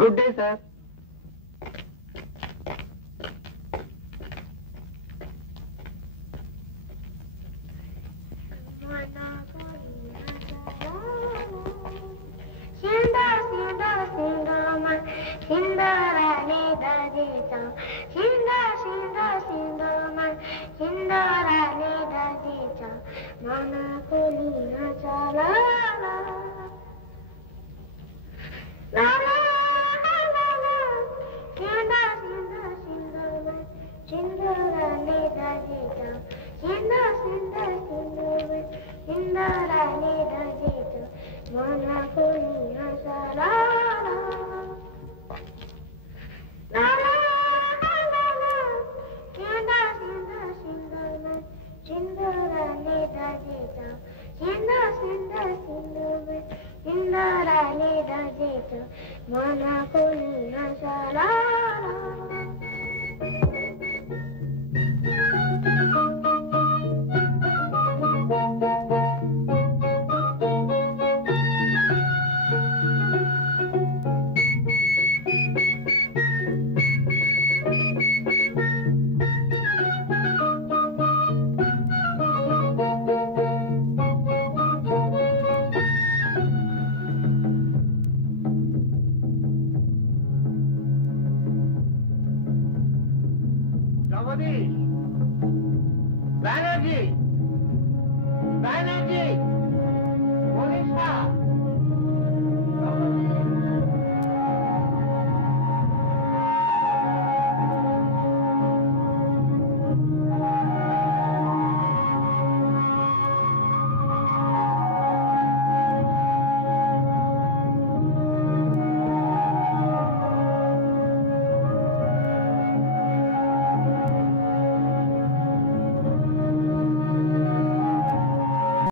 Good day, sir. Banerjee!